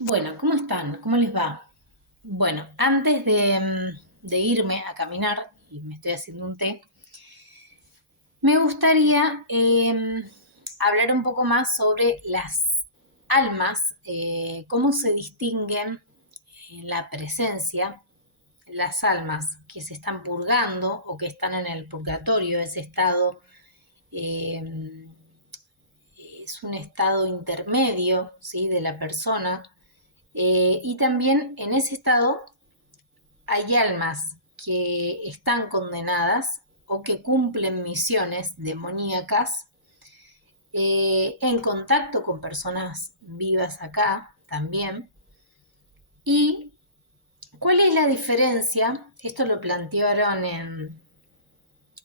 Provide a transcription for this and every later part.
Bueno, ¿cómo están? ¿Cómo les va? Bueno, antes de irme a caminar, y me estoy haciendo un té, me gustaría hablar un poco más sobre las almas, cómo se distinguen en la presencia las almas que se están purgando o que están en el purgatorio, ese estado eh, es un estado intermedio, ¿sí?, de la persona. Y también en ese estado hay almas que están condenadas o que cumplen misiones demoníacas en contacto con personas vivas acá también. ¿Y cuál es la diferencia? Esto lo plantearon en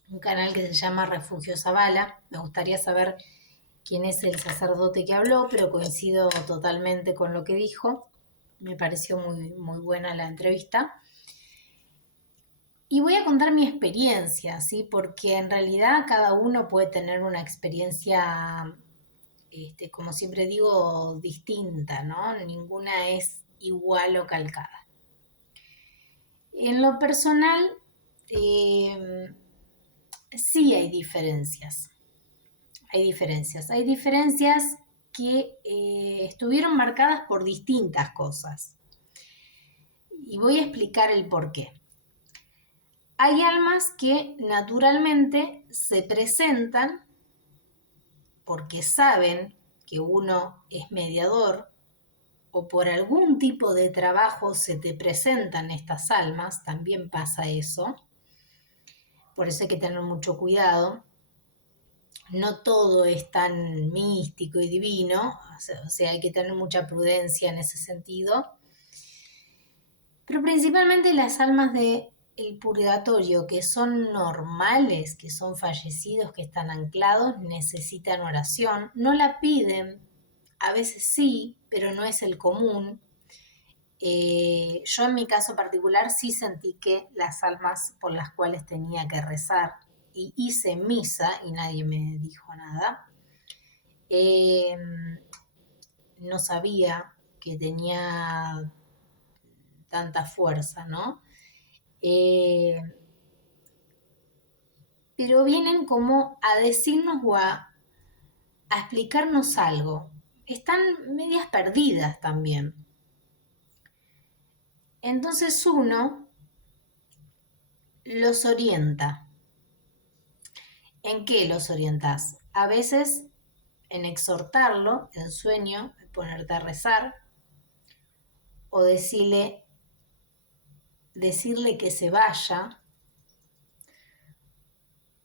un canal que se llama Refugio Zavala. Me gustaría saber quién es el sacerdote que habló, pero coincido totalmente con lo que dijo. Me pareció muy buena la entrevista. Y voy a contar mi experiencia, ¿sí? Porque en realidad cada uno puede tener una experiencia, como siempre digo, distinta, ¿no? Ninguna es igual o calcada. En lo personal, eh, sí hay diferencias. Hay diferencias. Hay diferencias que estuvieron marcadas por distintas cosas. Y voy a explicar el por qué. Hay almas que naturalmente se presentan porque saben que uno es mediador o por algún tipo de trabajo se te presentan estas almas, también pasa eso. Por eso hay que tener mucho cuidado. No todo es tan místico y divino, o sea, hay que tener mucha prudencia en ese sentido. Pero principalmente las almas de el purgatorio, que son normales, que son fallecidos, que están anclados, necesitan oración. No la piden, a veces sí, pero no es el común. Yo en mi caso particular sí sentí que las almas por las cuales tenía que rezar, y hice misa y nadie me dijo nada, eh, no sabía que tenía tanta fuerza, ¿no? Eh, pero vienen como a decirnos o a explicarnos algo. Están medias perdidas también. Entonces uno los orienta. ¿En qué los orientas? A veces en exhortarlo, en sueño, ponerte a rezar, o decirle que se vaya,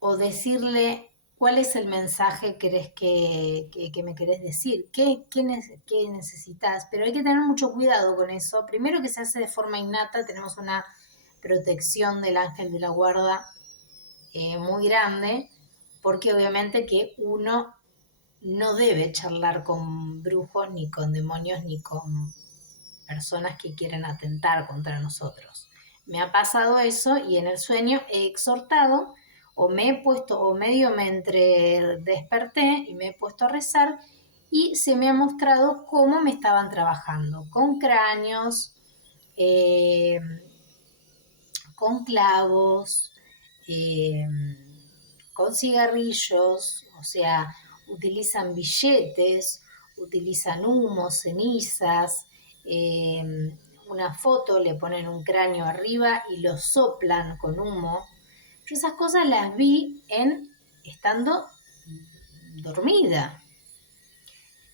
o decirle cuál es el mensaje que me querés decir, qué necesitas, pero hay que tener mucho cuidado con eso. Primero, que se hace de forma innata, tenemos una protección del ángel de la guarda muy grande, porque obviamente que uno no debe charlar con brujos, ni con demonios, ni con personas que quieren atentar contra nosotros. Me ha pasado eso y en el sueño he exhortado o me he puesto, o medio me entre desperté y me he puesto a rezar y se me ha mostrado cómo me estaban trabajando, con cráneos, eh, con clavos, eh, con cigarrillos, o sea, utilizan billetes, utilizan humo, cenizas, una foto, le ponen un cráneo arriba y lo soplan con humo. Yo esas cosas las vi estando dormida.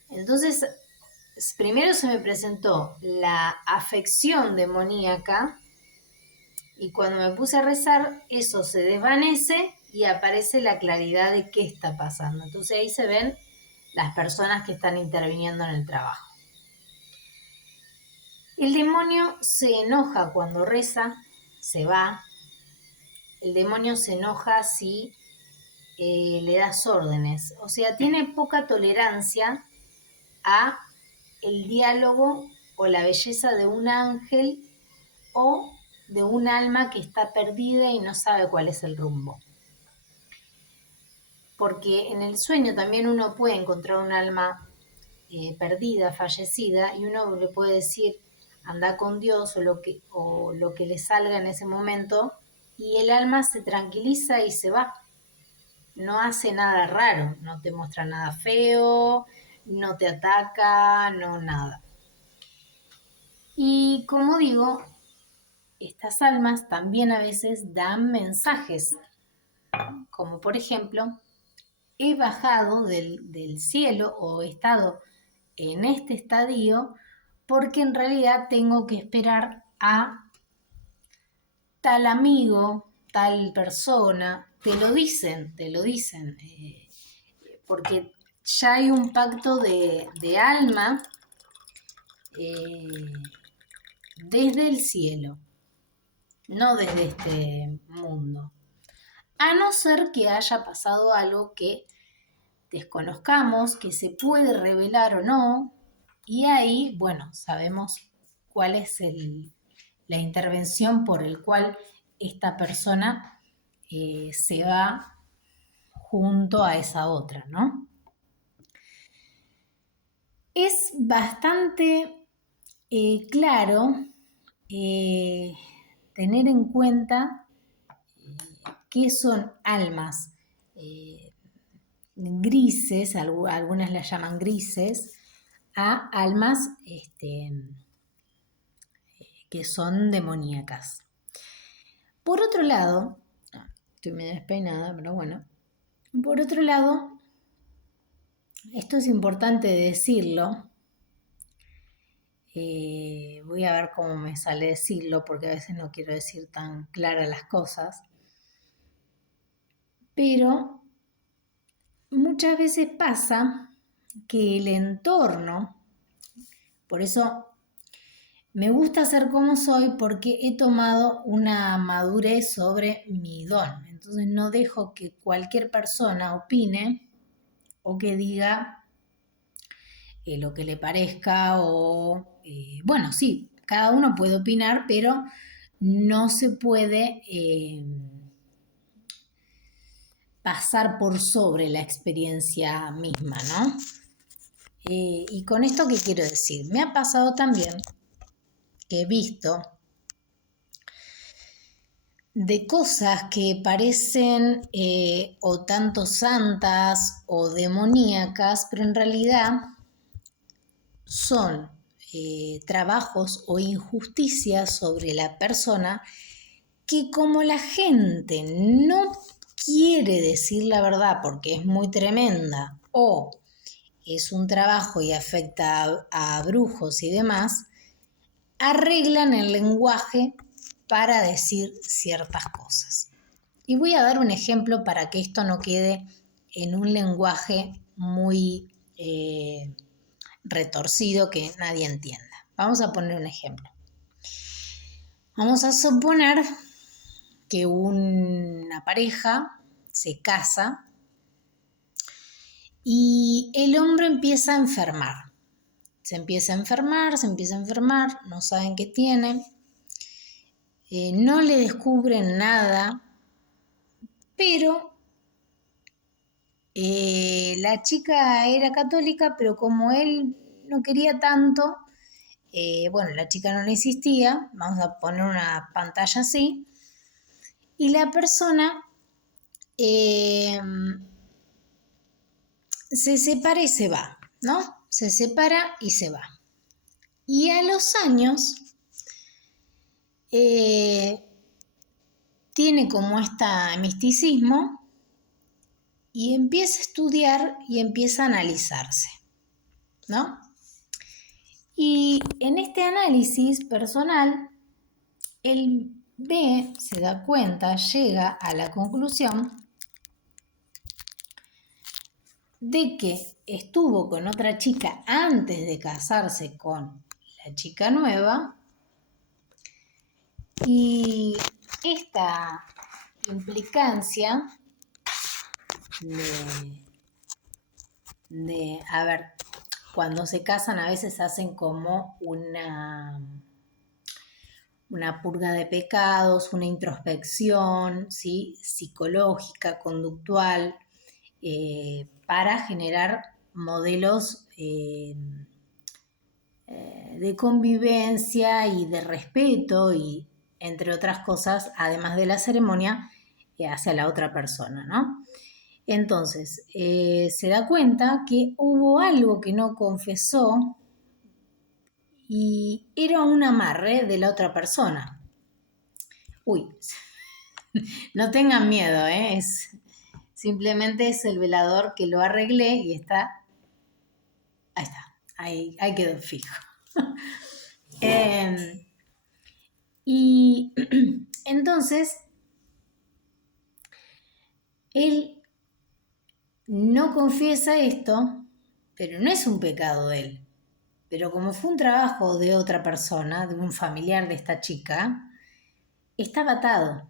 Entonces, primero se me presentó la afección demoníaca y cuando me puse a rezar, eso se desvanece y aparece la claridad de qué está pasando. Entonces ahí se ven las personas que están interviniendo en el trabajo. El demonio se enoja cuando reza, se va. El demonio se enoja si le das órdenes. O sea, tiene poca tolerancia a el diálogo o la belleza de un ángel o de un alma que está perdida y no sabe cuál es el rumbo. Porque en el sueño también uno puede encontrar un alma perdida, fallecida, y uno le puede decir, anda con Dios o lo que le salga en ese momento, y el alma se tranquiliza y se va. No hace nada raro, no te muestra nada feo, no te ataca, no nada. Y como digo, estas almas también a veces dan mensajes, como por ejemplo, he bajado del cielo o he estado en este estadio porque en realidad tengo que esperar a tal amigo, tal persona, te lo dicen, porque ya hay un pacto de alma eh, desde el cielo, no desde este mundo. A no ser que haya pasado algo que desconozcamos, que se puede revelar o no, y ahí, bueno, sabemos cuál es la intervención por el cual esta persona se va junto a esa otra, ¿no? Es bastante claro tener en cuenta qué son almas grises, algunas las llaman grises, a almas que son demoníacas. Por otro lado, estoy medio despeinada, pero bueno, por otro lado, esto es importante decirlo, voy a ver cómo me sale decirlo, porque a veces no quiero decir tan claras las cosas, pero muchas veces pasa que el entorno, por eso me gusta ser como soy, porque he tomado una madurez sobre mi don. Entonces no dejo que cualquier persona opine o que diga lo que le parezca o, bueno, sí, cada uno puede opinar, pero no se puede pasar por sobre la experiencia misma, ¿no? Y con esto, ¿qué quiero decir? Me ha pasado también que he visto de cosas que parecen o tanto santas o demoníacas, pero en realidad son trabajos o injusticias sobre la persona que, como la gente no quiere decir la verdad porque es muy tremenda o es un trabajo y afecta a brujos y demás, arreglan el lenguaje para decir ciertas cosas. Y voy a dar un ejemplo para que esto no quede en un lenguaje muy retorcido que nadie entienda. Vamos a poner un ejemplo. Vamos a suponer que una pareja se casa y el hombre empieza a enfermar. Se empieza a enfermar, no saben qué tiene, no le descubren nada, pero la chica era católica, pero como él no quería tanto, bueno, la chica no le insistía, vamos a poner una pantalla así, y la persona se separa y se va, ¿no? Se separa y se va. Y a los años tiene como este misticismo y empieza a estudiar y empieza a analizarse, ¿no? Y en este análisis personal, él ve, se da cuenta, llega a la conclusión de que estuvo con otra chica antes de casarse con la chica nueva y esta implicancia a ver, cuando se casan a veces hacen como una purga de pecados, una introspección, ¿sí? Psicológica, conductual, para generar modelos de convivencia y de respeto y entre otras cosas, además de la ceremonia, hacia la otra persona, ¿no? Entonces, se da cuenta que hubo algo que no confesó y era un amarre de la otra persona. Uy, no tengan miedo, simplemente es el velador que lo arreglé y está, ahí quedó fijo. Y entonces, él no confiesa esto, pero no es un pecado de él. Pero como fue un trabajo de otra persona, de un familiar de esta chica, estaba atado.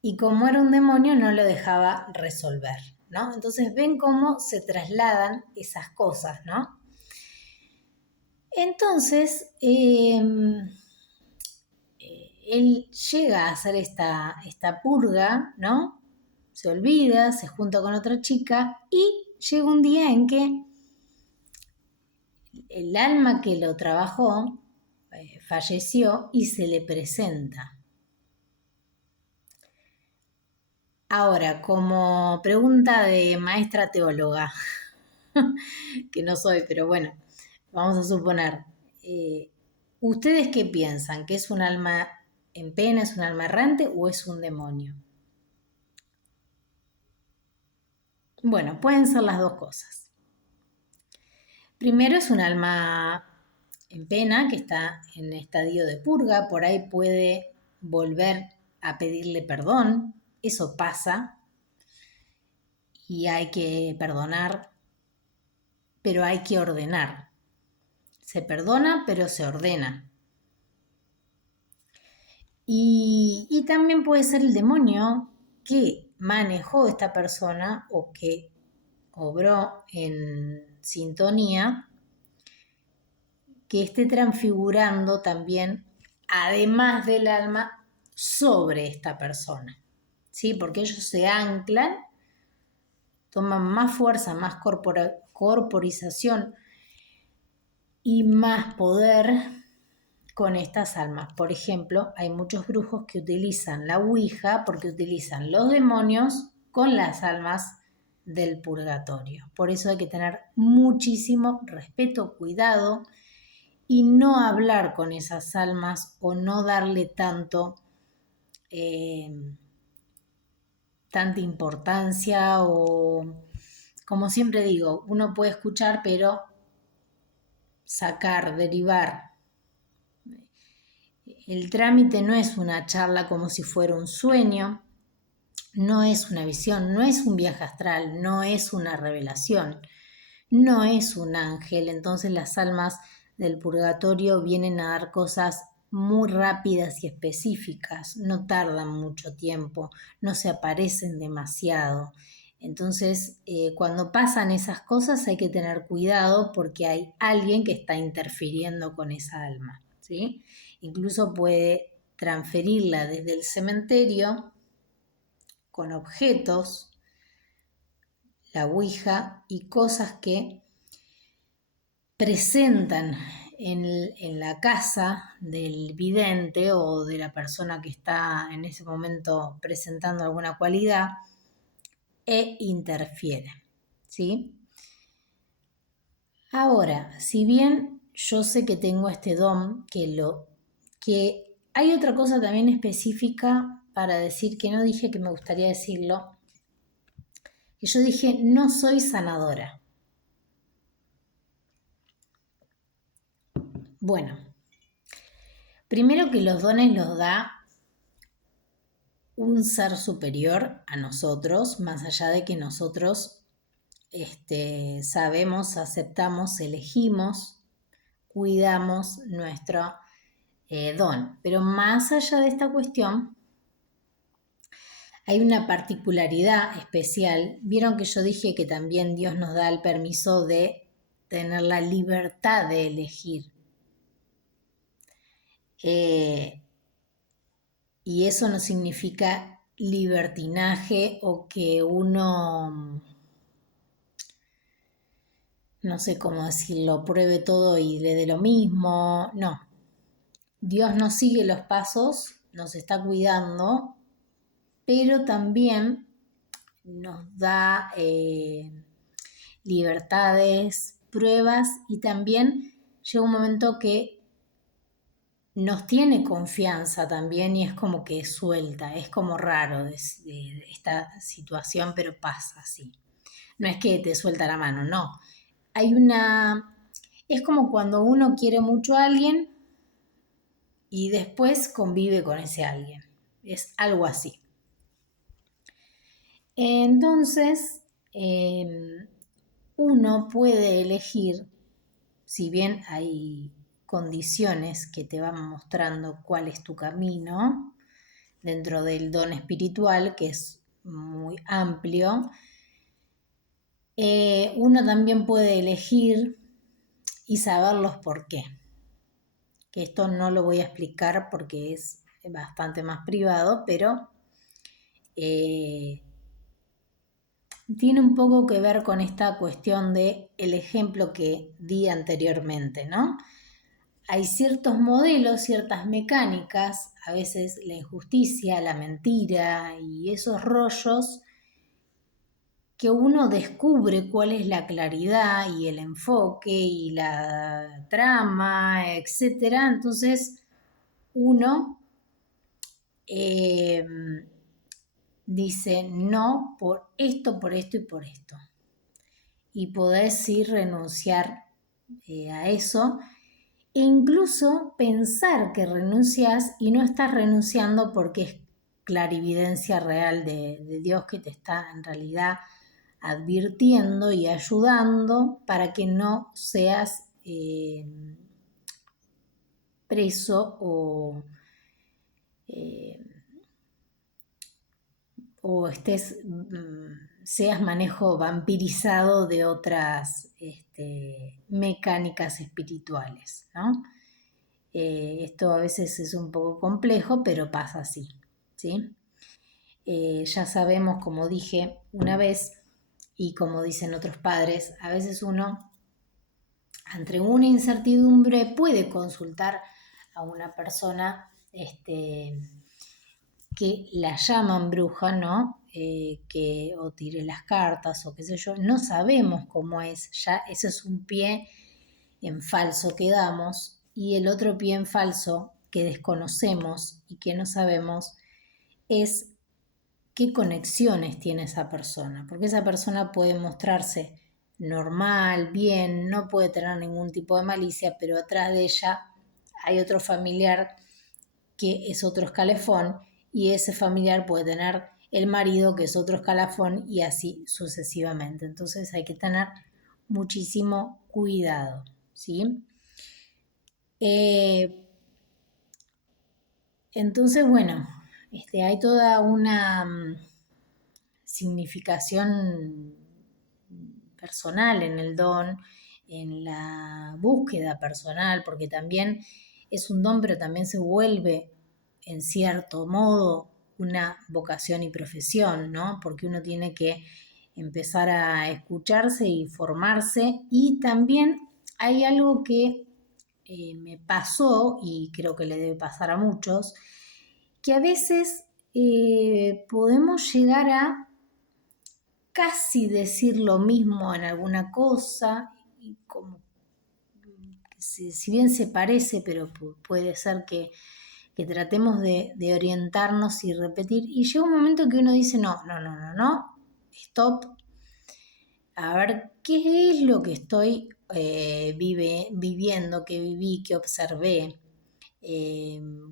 Y como era un demonio, no lo dejaba resolver, ¿no? Entonces ven cómo se trasladan esas cosas, ¿no? Entonces, él llega a hacer esta purga, ¿no? Se olvida, se junta con otra chica y llega un día en que el alma que lo trabajó falleció y se le presenta. Ahora, como pregunta de maestra teóloga, que no soy, pero bueno, vamos a suponer, ¿ustedes qué piensan? ¿Que es un alma en pena, es un alma errante o es un demonio? Bueno, pueden ser las dos cosas. Primero es un alma en pena que está en estadio de purga, por ahí puede volver a pedirle perdón, eso pasa y hay que perdonar, pero hay que ordenar. Se perdona, pero se ordena. Y también puede ser el demonio que manejó esta persona o que obró en sintonía, que esté transfigurando también, además del alma, sobre esta persona. ¿Sí? Porque ellos se anclan, toman más fuerza, más corporización y más poder con estas almas. Por ejemplo, hay muchos brujos que utilizan la ouija porque utilizan los demonios con las almas del purgatorio. Por eso hay que tener muchísimo respeto, cuidado y no hablar con esas almas o no darle tanta importancia o, como siempre digo, uno puede escuchar pero sacar, derivar. El trámite no es una charla como si fuera un sueño, no es una visión, no es un viaje astral, no es una revelación, no es un ángel. Entonces las almas del purgatorio vienen a dar cosas muy rápidas y específicas, no tardan mucho tiempo, no se aparecen demasiado. Entonces, cuando pasan esas cosas hay que tener cuidado porque hay alguien que está interfiriendo con esa alma, ¿sí? Incluso puede transferirla desde el cementerio con objetos, la ouija y cosas que presentan en la casa del vidente o de la persona que está en ese momento presentando alguna cualidad e interfieren, ¿sí? Ahora, si bien yo sé que tengo este don, que hay otra cosa también específica para decir que no dije que me gustaría decirlo, que yo dije no soy sanadora. Bueno, primero que los dones los da un ser superior a nosotros, más allá de que nosotros sabemos, aceptamos, elegimos, cuidamos nuestro don. Pero más allá de esta cuestión, hay una particularidad especial. Vieron que yo dije que también Dios nos da el permiso de tener la libertad de elegir. Y eso no significa libertinaje o que uno no sé cómo decirlo, pruebe todo y le dé lo mismo. No, Dios nos sigue los pasos, nos está cuidando, pero también nos da libertades, pruebas y también llega un momento que nos tiene confianza también y es como que suelta, es como raro de esta situación, pero pasa así. No es que te suelta la mano, no. Hay una... Es como cuando uno quiere mucho a alguien y después convive con ese alguien. Es algo así. Entonces, uno puede elegir, si bien hay condiciones que te van mostrando cuál es tu camino dentro del don espiritual, que es muy amplio, uno también puede elegir y saber los por qué. Que esto no lo voy a explicar porque es bastante más privado, pero tiene un poco que ver con esta cuestión de el ejemplo que di anteriormente, ¿no? Hay ciertos modelos, ciertas mecánicas, a veces la injusticia, la mentira y esos rollos que uno descubre cuál es la claridad y el enfoque y la trama, etcétera. Entonces uno eh, dice no por esto y por esto. Y podés ir renunciar a eso e incluso pensar que renuncias y no estás renunciando porque es clarividencia real de Dios que te está en realidad advirtiendo y ayudando para que no seas preso eh, o estés, seas manejo vampirizado de otras mecánicas espirituales, ¿no? Esto a veces es un poco complejo, pero pasa así, ¿sí? Ya sabemos, como dije una vez, y como dicen otros padres, a veces uno, ante una incertidumbre, puede consultar a una persona que la llaman bruja, ¿no? Que o tire las cartas o qué sé yo, no sabemos cómo es, ya ese es un pie en falso que damos y el otro pie en falso que desconocemos y que no sabemos es qué conexiones tiene esa persona, porque esa persona puede mostrarse normal, bien, no puede tener ningún tipo de malicia, pero atrás de ella hay otro familiar que es otro escalafón y ese familiar puede tener el marido que es otro escalafón y así sucesivamente. Entonces hay que tener muchísimo cuidado, ¿sí? Eh, entonces, bueno, hay toda una significación personal en el don, en la búsqueda personal, porque también es un don, pero también se vuelve, en cierto modo, una vocación y profesión, ¿no? Porque uno tiene que empezar a escucharse y formarse. Y también hay algo que me pasó, y creo que le debe pasar a muchos, que a veces podemos llegar a casi decir lo mismo en alguna cosa, y como si bien se parece, pero puede ser que tratemos de orientarnos y repetir, y llega un momento que uno dice, no, no, no, no, no, stop, a ver qué es lo que estoy viviendo, que viví, que observé,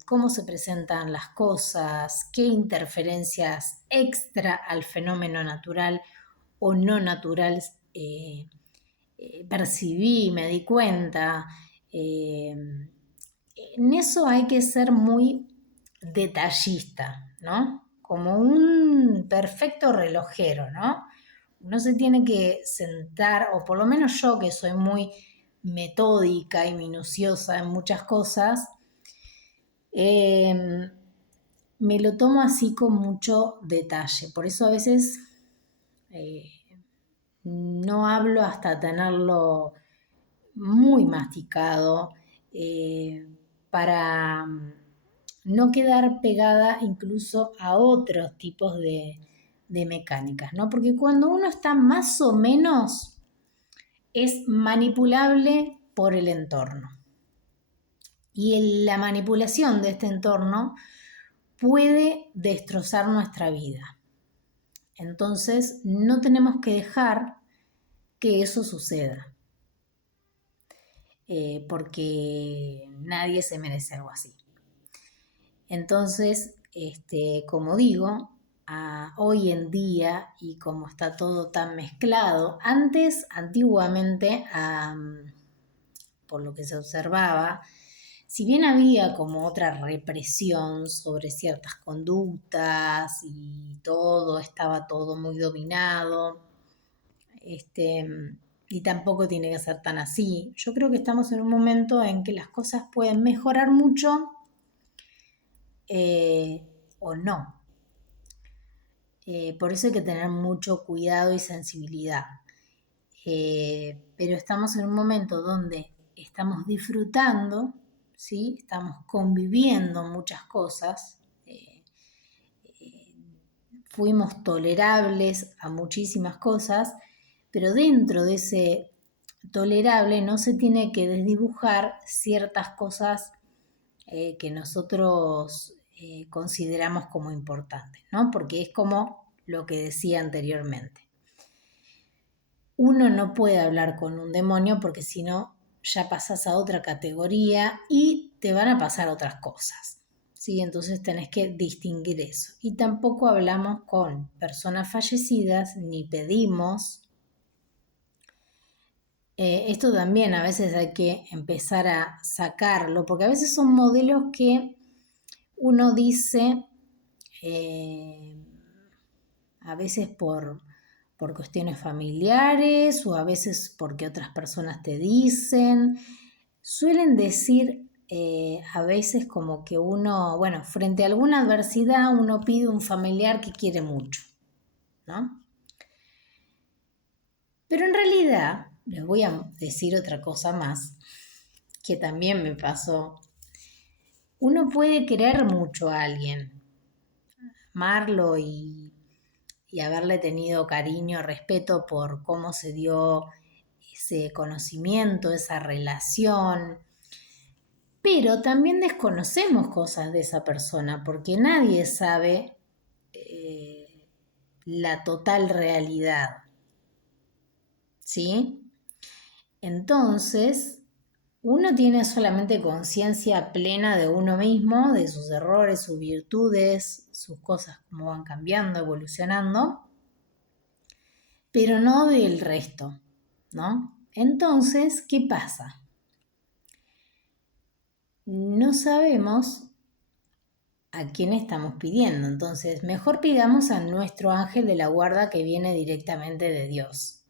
cómo se presentan las cosas, qué interferencias extra al fenómeno natural o no natural percibí, me di cuenta. En eso hay que ser muy detallista, ¿no? Como un perfecto relojero, ¿no? Uno se tiene que sentar, o por lo menos yo que soy muy metódica y minuciosa en muchas cosas, eh, me lo tomo así con mucho detalle. Por eso a veces no hablo hasta tenerlo muy masticado, para no quedar pegada incluso a otros tipos de mecánicas, ¿no? Porque cuando uno está más o menos, es manipulable por el entorno. Y la manipulación de este entorno puede destrozar nuestra vida. Entonces, no tenemos que dejar que eso suceda, porque nadie se merece algo así. Entonces, como digo, hoy en día, y como está todo tan mezclado, antiguamente, por lo que se observaba, si bien había como otra represión sobre ciertas conductas y todo, estaba todo muy dominado, y tampoco tiene que ser tan así. Yo creo que estamos en un momento en que las cosas pueden mejorar mucho, o no. Por eso hay que tener mucho cuidado y sensibilidad. Pero estamos en un momento donde estamos disfrutando, ¿sí? Estamos conviviendo muchas cosas, fuimos tolerables a muchísimas cosas, pero dentro de ese tolerable no se tiene que desdibujar ciertas cosas, que nosotros consideramos como importantes, ¿no? Porque es como lo que decía anteriormente. Uno no puede hablar con un demonio porque si no ya pasas a otra categoría y te van a pasar otras cosas, ¿sí? Entonces tenés que distinguir eso. Y tampoco hablamos con personas fallecidas ni pedimos. Esto también a veces hay que empezar a sacarlo, porque a veces son modelos que uno dice, a veces por cuestiones familiares o a veces porque otras personas te dicen. Suelen decir, a veces como que uno, bueno, frente a alguna adversidad uno pide un familiar que quiere mucho, ¿no? Pero en realidad, les voy a decir otra cosa más, que también me pasó. Uno puede querer mucho a alguien, amarlo y haberle tenido cariño, respeto por cómo se dio ese conocimiento, esa relación, pero también desconocemos cosas de esa persona porque nadie sabe, la total realidad, ¿sí? Entonces, uno tiene solamente conciencia plena de uno mismo, de sus errores, sus virtudes, sus cosas como van cambiando, evolucionando, pero no del resto, ¿no? Entonces, ¿qué pasa? No sabemos a quién estamos pidiendo, entonces mejor pidamos a nuestro ángel de la guarda que viene directamente de Dios.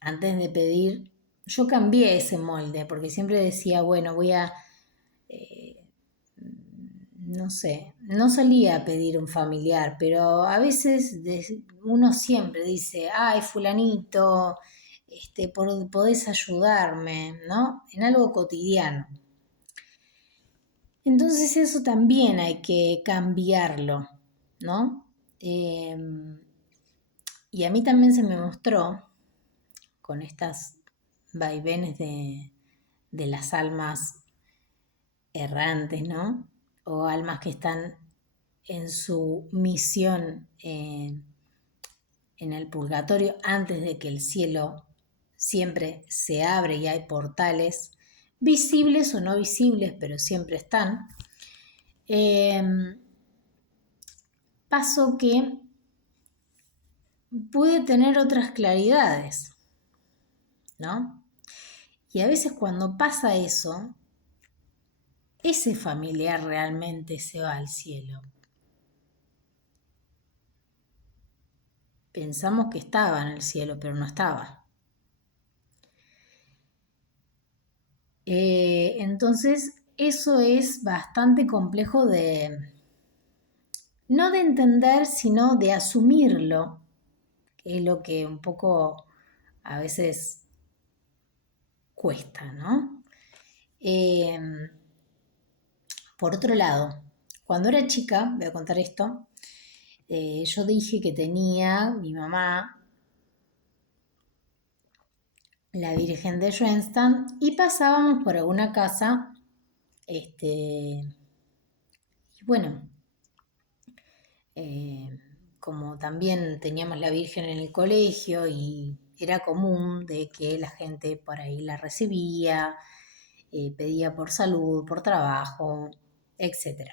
Antes de pedir, yo cambié ese molde, porque siempre decía, bueno, voy a, no sé, no solía a pedir un familiar, pero a veces uno siempre dice, ay, fulanito, podés ayudarme, ¿no? En algo cotidiano. Entonces eso también hay que cambiarlo, ¿no? Y a mí también se me mostró con estas vaivenes de las almas errantes, ¿no? O almas que están en su misión, en el purgatorio, antes de que el cielo siempre se abre y hay portales, visibles o no visibles, pero siempre están. Paso que puede tener otras claridades, ¿no? Y a veces cuando pasa eso, ese familiar realmente se va al cielo. Pensamos que estaba en el cielo, pero no estaba. Entonces, eso es bastante complejo no de entender, sino de asumirlo, es lo que un poco a veces cuesta, ¿no? Por otro lado, cuando era chica, voy a contar esto, yo dije que tenía mi mamá la Virgen de Schoenstatt y pasábamos por alguna casa, y bueno, como también teníamos la Virgen en el colegio y era común de que la gente por ahí la recibía, pedía por salud, por trabajo, etc.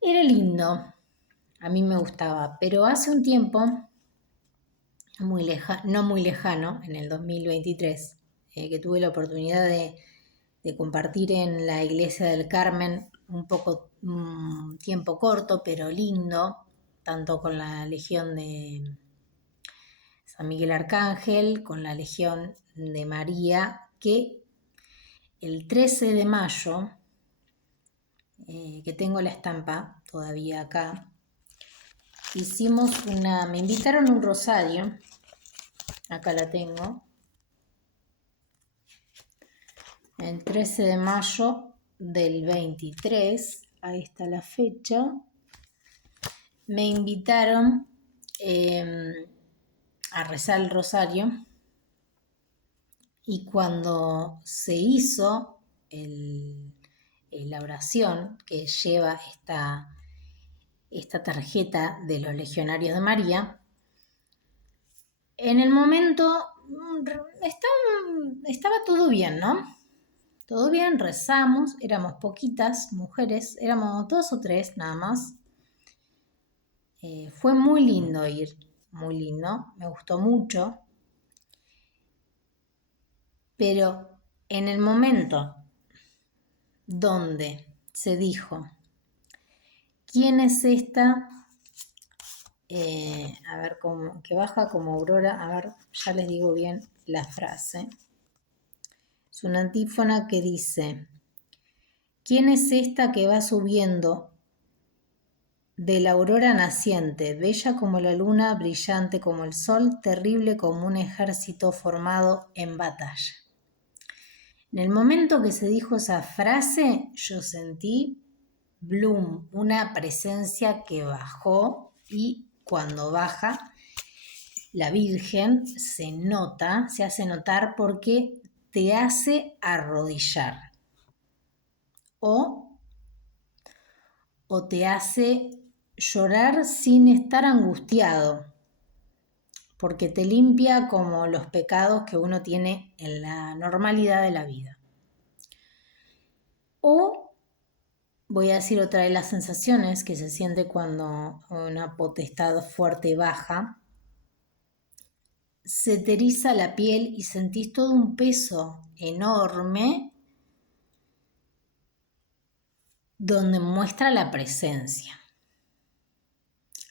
Era lindo, a mí me gustaba, pero hace un tiempo, no muy lejano, en el 2023, que tuve la oportunidad de compartir en la iglesia del Carmen un tiempo corto, pero lindo, tanto con la Legión de San Miguel Arcángel, con la Legión de María, que el 13 de mayo, que tengo la estampa todavía acá, me invitaron a un rosario, acá la tengo, el 13 de mayo del 23, ahí está la fecha, me invitaron a rezar el rosario y cuando se hizo la oración que lleva esta tarjeta de los Legionarios de María, en el momento estaba todo bien, ¿no? Todo bien, rezamos, éramos poquitas mujeres, éramos 2 o 3 nada más. Fue muy lindo ir, muy lindo, me gustó mucho. Pero en el momento donde se dijo, ¿quién es esta? A ver, que baja como aurora, a ver, ya les digo bien la frase. Es una antífona que dice, ¿quién es esta que va subiendo de la aurora naciente, bella como la luna, brillante como el sol, terrible como un ejército formado en batalla? En el momento que se dijo esa frase, yo sentí Bloom, una presencia que bajó, y cuando baja la Virgen se hace notar porque te hace arrodillar o te hace llorar sin estar angustiado, porque te limpia como los pecados que uno tiene en la normalidad de la vida. O voy a decir otra de las sensaciones que se siente cuando una potestad fuerte baja. Se te eriza la piel y sentís todo un peso enorme donde muestra la presencia.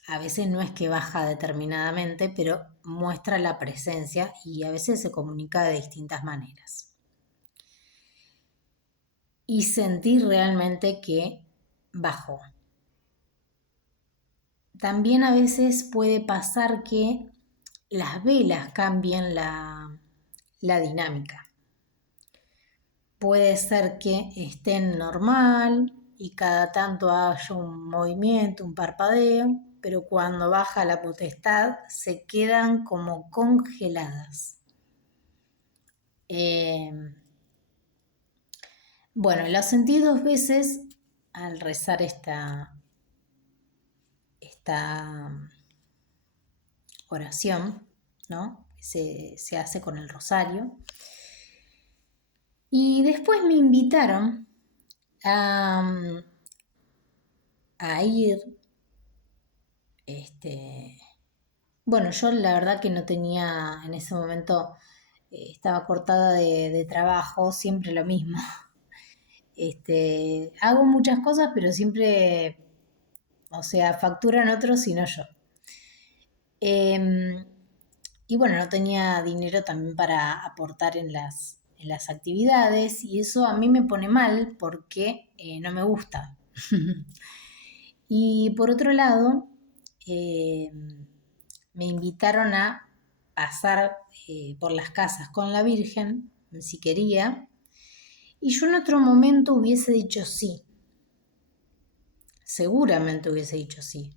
A veces no es que baja determinadamente, pero muestra la presencia y a veces se comunica de distintas maneras. Y sentir realmente que bajó. También a veces puede pasar que las velas cambien la dinámica. Puede ser que estén normal y cada tanto haya un movimiento, un parpadeo, pero cuando baja la potestad se quedan como congeladas. Bueno, la sentí 2 veces al rezar esta oración, ¿no? Se hace con el rosario. Y después me invitaron a ir, bueno, yo la verdad que no tenía en ese momento, estaba cortada de trabajo, siempre lo mismo. Hago muchas cosas, pero siempre, o sea, facturan otros y no yo. Y bueno, no tenía dinero también para aportar en las actividades y eso a mí me pone mal porque no me gusta. Y por otro lado, me invitaron a pasar por las casas con la Virgen, si quería, y yo en otro momento hubiese dicho sí, seguramente hubiese dicho sí.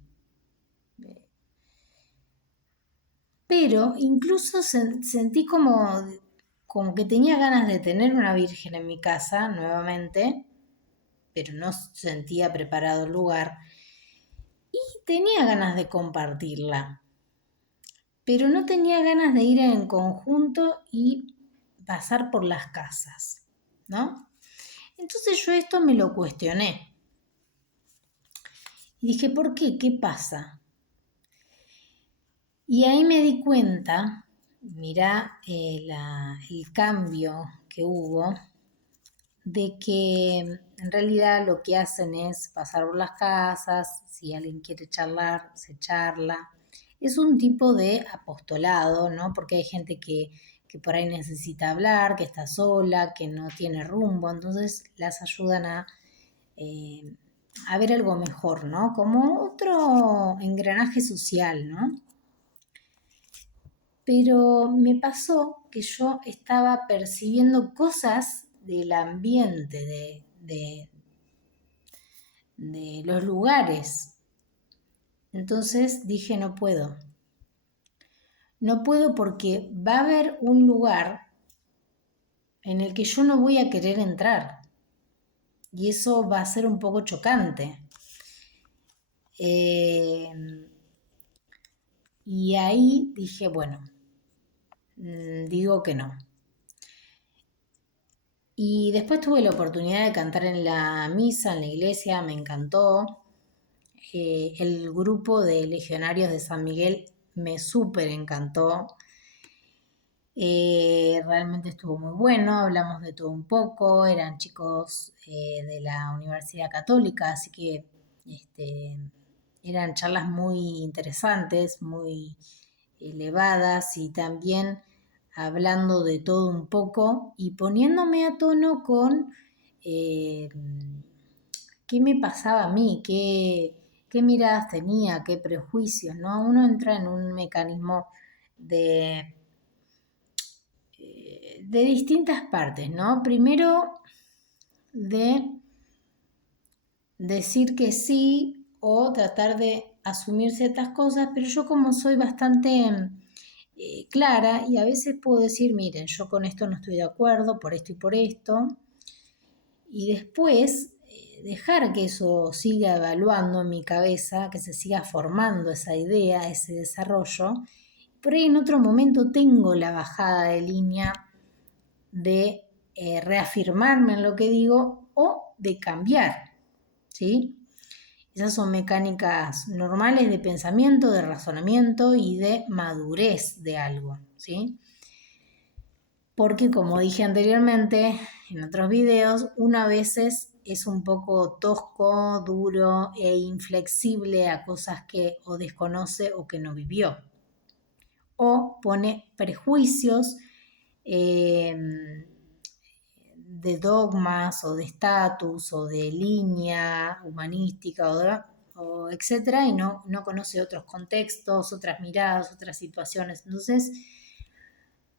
Pero incluso sentí como que tenía ganas de tener una Virgen en mi casa nuevamente, pero no sentía preparado el lugar. Y tenía ganas de compartirla, pero no tenía ganas de ir en conjunto y pasar por las casas, ¿no? Entonces yo esto me lo cuestioné. Y dije, ¿por qué? ¿Qué pasa? Y ahí me di cuenta, mirá el cambio que hubo, de que en realidad lo que hacen es pasar por las casas, si alguien quiere charlar, se charla. Es un tipo de apostolado, ¿no? Porque hay gente que por ahí necesita hablar, que está sola, que no tiene rumbo, entonces las ayudan a ver algo mejor, ¿no? Como otro engranaje social, ¿no? Pero me pasó que yo estaba percibiendo cosas del ambiente, de los lugares. Entonces dije, no puedo. No puedo porque va a haber un lugar en el que yo no voy a querer entrar. Y eso va a ser un poco chocante. Eh, y ahí dije, bueno, digo que no. Y después tuve la oportunidad de cantar en la misa, en la iglesia, me encantó. El grupo de legionarios de San Miguel me súper encantó. Realmente estuvo muy bueno, hablamos de todo un poco, eran chicos de la Universidad Católica, así que eran charlas muy interesantes, muy elevadas y también hablando de todo un poco y poniéndome a tono con eh, qué me pasaba a mí, qué miradas tenía, qué prejuicios, ¿no? Uno entra en un mecanismo de, de distintas partes, ¿no? Primero, de decir que sí o tratar de asumir ciertas cosas, pero yo como soy bastante clara y a veces puedo decir, miren, yo con esto no estoy de acuerdo por esto y por esto, y después dejar que eso siga evaluando en mi cabeza, que se siga formando esa idea, ese desarrollo. Por ahí en otro momento tengo la bajada de línea de reafirmarme en lo que digo o de cambiar, ¿sí? Esas son mecánicas normales de pensamiento, de razonamiento y de madurez de algo, ¿sí? Porque como dije anteriormente en otros videos, uno a veces es un poco tosco, duro e inflexible a cosas que o desconoce o que no vivió. O pone prejuicios eh, de dogmas o de estatus o de línea humanística o etcétera y no conoce otros contextos, otras miradas, otras situaciones. Entonces,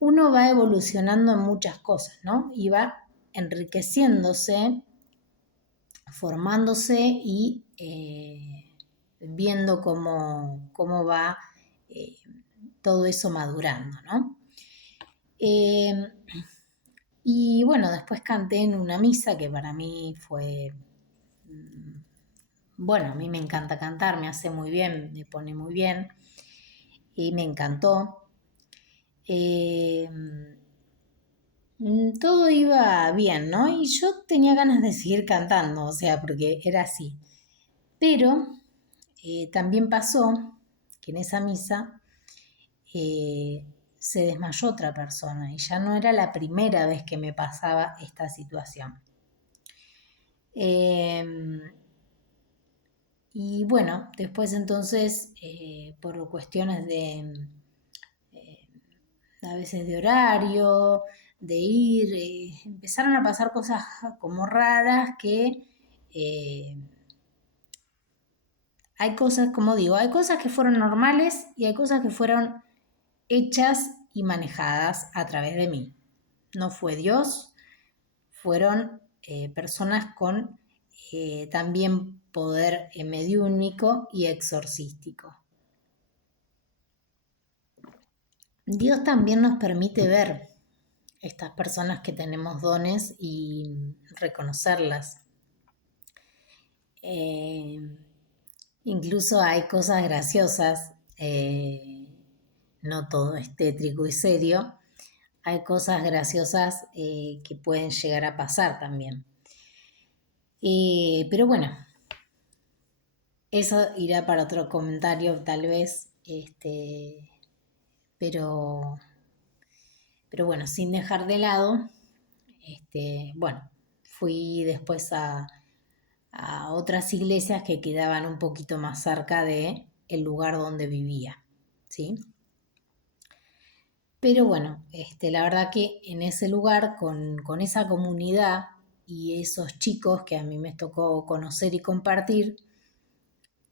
uno va evolucionando en muchas cosas, ¿no? Y va enriqueciéndose, formándose y viendo cómo va todo eso madurando, ¿no? Y bueno, después canté en una misa que para mí fue, bueno, a mí me encanta cantar, me hace muy bien, me pone muy bien y me encantó. Eh, Todo iba bien, ¿no? Y yo tenía ganas de seguir cantando, o sea, porque era así. Pero también pasó que en esa misa se desmayó otra persona y ya no era la primera vez que me pasaba esta situación. Y bueno, después entonces, por cuestiones a veces de horario, de ir, empezaron a pasar cosas como raras que hay cosas, como digo, hay cosas que fueron normales y hay cosas que fueron hechas y manejadas a través de mí. No fue Dios, fueron personas con también poder mediúnico y exorcístico. Dios también nos permite ver estas personas que tenemos dones y reconocerlas. Incluso hay cosas graciosas, no todo es tétrico y serio, hay cosas graciosas que pueden llegar a pasar también. Pero bueno, eso irá para otro comentario tal vez, pero bueno, sin dejar de lado, bueno, fui después a otras iglesias que quedaban un poquito más cerca de el lugar donde vivía, ¿sí? Pero bueno, la verdad que en ese lugar, con esa comunidad y esos chicos que a mí me tocó conocer y compartir,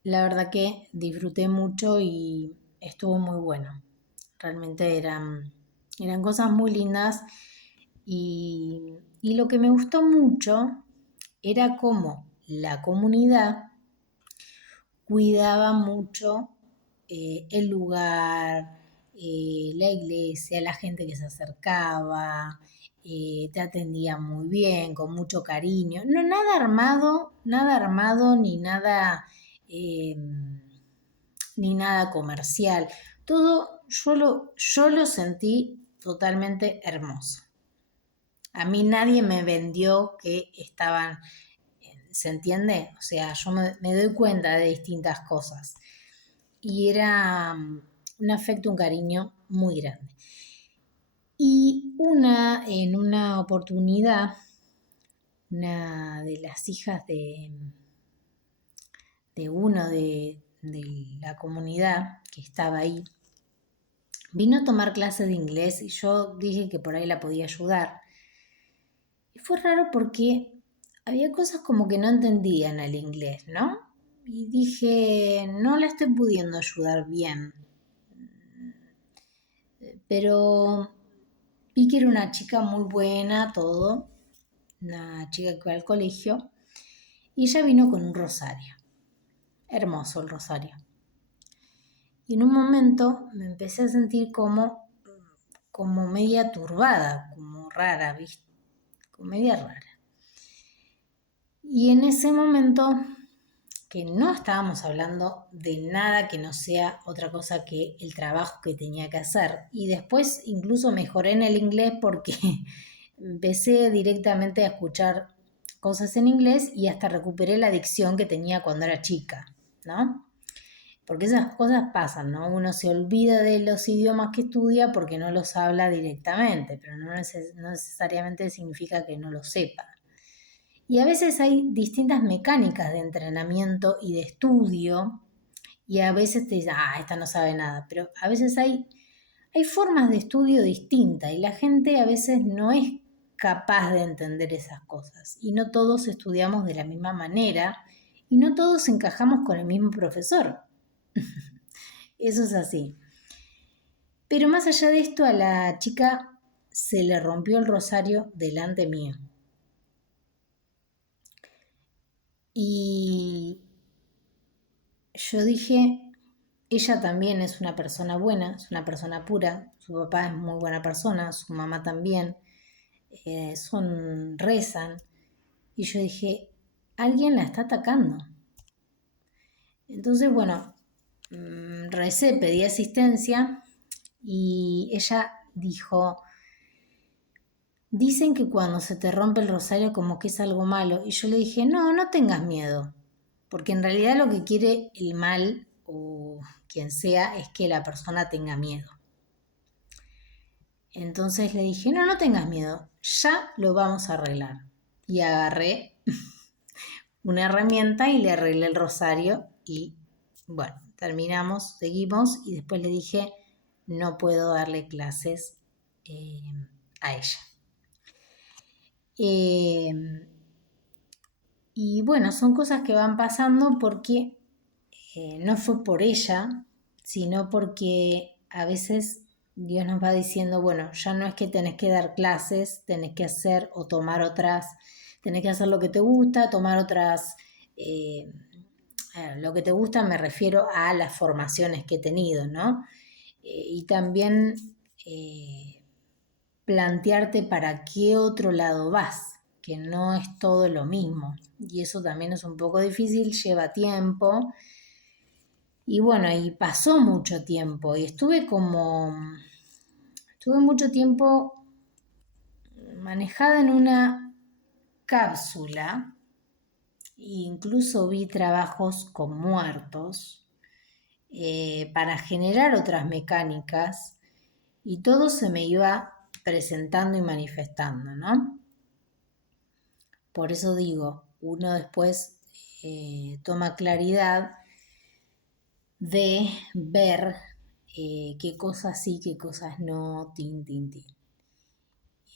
la verdad que disfruté mucho y estuvo muy bueno. Realmente eran cosas muy lindas y lo que me gustó mucho era cómo la comunidad cuidaba mucho el lugar, la iglesia, la gente que se acercaba, te atendía muy bien, con mucho cariño. No, nada armado eh, ni nada comercial. Todo yo lo sentí totalmente hermoso. A mí nadie me vendió que estaban, ¿se entiende? O sea, yo me doy cuenta de distintas cosas. Y era un afecto, un cariño muy grande. Y en una oportunidad, una de las hijas de uno de la comunidad que estaba ahí, vino a tomar clases de inglés y yo dije que por ahí la podía ayudar. Y fue raro porque había cosas como que no entendían el inglés, ¿no? Y dije, no la estoy pudiendo ayudar bien. Pero vi que era una chica muy buena, todo, una chica que va al colegio, y ella vino con un rosario. Hermoso el rosario. Y en un momento me empecé a sentir como media turbada, como rara, ¿viste? Como media rara. Y en ese momento, que no estábamos hablando de nada que no sea otra cosa que el trabajo que tenía que hacer. Y después incluso mejoré en el inglés porque empecé directamente a escuchar cosas en inglés y hasta recuperé la dicción que tenía cuando era chica, ¿no? Porque esas cosas pasan, ¿no? Uno se olvida de los idiomas que estudia porque no los habla directamente, pero no necesariamente significa que no los sepa. Y a veces hay distintas mecánicas de entrenamiento y de estudio, y a veces te dicen, esta no sabe nada, pero a veces hay formas de estudio distintas y la gente a veces no es capaz de entender esas cosas. Y no todos estudiamos de la misma manera y no todos encajamos con el mismo profesor. Eso es así. Pero más allá de esto, a la chica se le rompió el rosario delante mío. Y yo dije, ella también es una persona buena, es una persona pura, su papá es muy buena persona, su mamá también, rezan. Y yo dije, alguien la está atacando. Entonces, bueno, recé, pedí asistencia y ella dijo, dicen que cuando se te rompe el rosario como que es algo malo. Y yo le dije, no tengas miedo, porque en realidad lo que quiere el mal o quien sea es que la persona tenga miedo. Entonces le dije, no tengas miedo, ya lo vamos a arreglar. Y agarré una herramienta y le arreglé el rosario y bueno, terminamos, seguimos y después le dije, no puedo darle clases a ella. Y bueno, son cosas que van pasando porque no fue por ella, sino porque a veces Dios nos va diciendo, bueno, ya no es que tenés que dar clases, tenés que hacer o tomar otras, tenés que hacer lo que te gusta, tomar otras, lo que te gusta me refiero a las formaciones que he tenido, ¿no? Y también plantearte para qué otro lado vas, que no es todo lo mismo. Y eso también es un poco difícil, lleva tiempo. Y bueno, y pasó mucho tiempo y estuve mucho tiempo manejada en una cápsula e incluso vi trabajos con muertos para generar otras mecánicas y todo se me iba presentando y manifestando, ¿no? Por eso digo, uno después toma claridad de ver qué cosas sí, qué cosas no, tin, tin,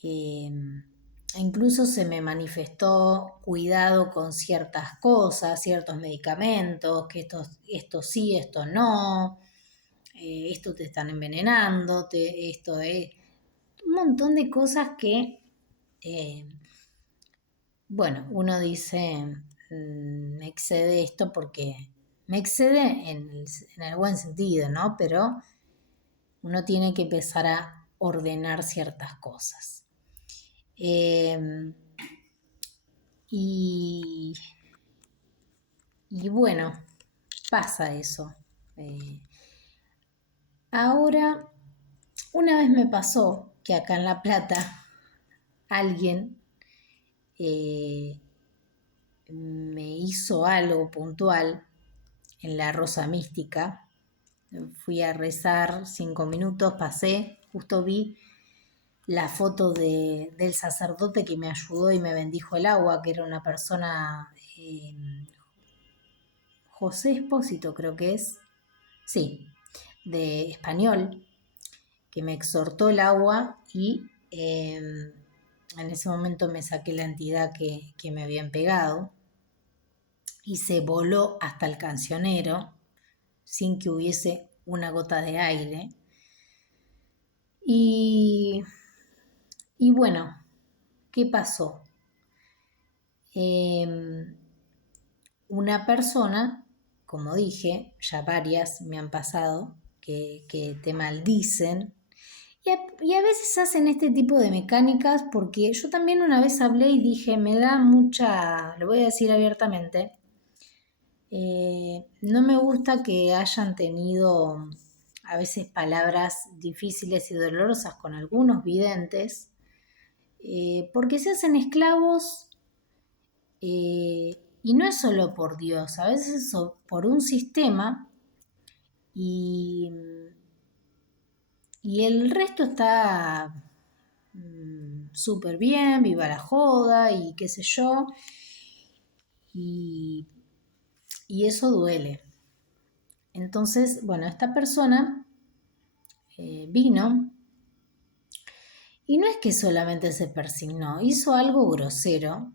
tin. Incluso se me manifestó cuidado con ciertas cosas, ciertos medicamentos, que esto sí, esto no, esto te están envenenando, esto es un montón de cosas que, bueno, uno dice, me excede esto porque me excede en el buen sentido, ¿no? Pero uno tiene que empezar a ordenar ciertas cosas. Y, y bueno, pasa eso. Ahora, una vez me pasó que acá en La Plata alguien me hizo algo puntual en la Rosa Mística. Fui a rezar 5 minutos, pasé, justo vi la foto del sacerdote que me ayudó y me bendijo el agua, que era una persona, José Espósito creo que es, sí, de español, que me exhortó el agua y en ese momento me saqué la entidad que me habían pegado y se voló hasta el cancionero sin que hubiese una gota de aire. Y bueno, ¿qué pasó? Una persona, como dije, ya varias me han pasado, que te maldicen. Y a veces hacen este tipo de mecánicas porque yo también una vez hablé y dije, me da mucha, lo voy a decir abiertamente, no me gusta que hayan tenido a veces palabras difíciles y dolorosas con algunos videntes, porque se hacen esclavos y no es solo por Dios, a veces por un sistema y, y el resto está súper bien, viva la joda y qué sé yo, y, y eso duele. Entonces, bueno, esta persona vino y no es que solamente se persignó, hizo algo grosero.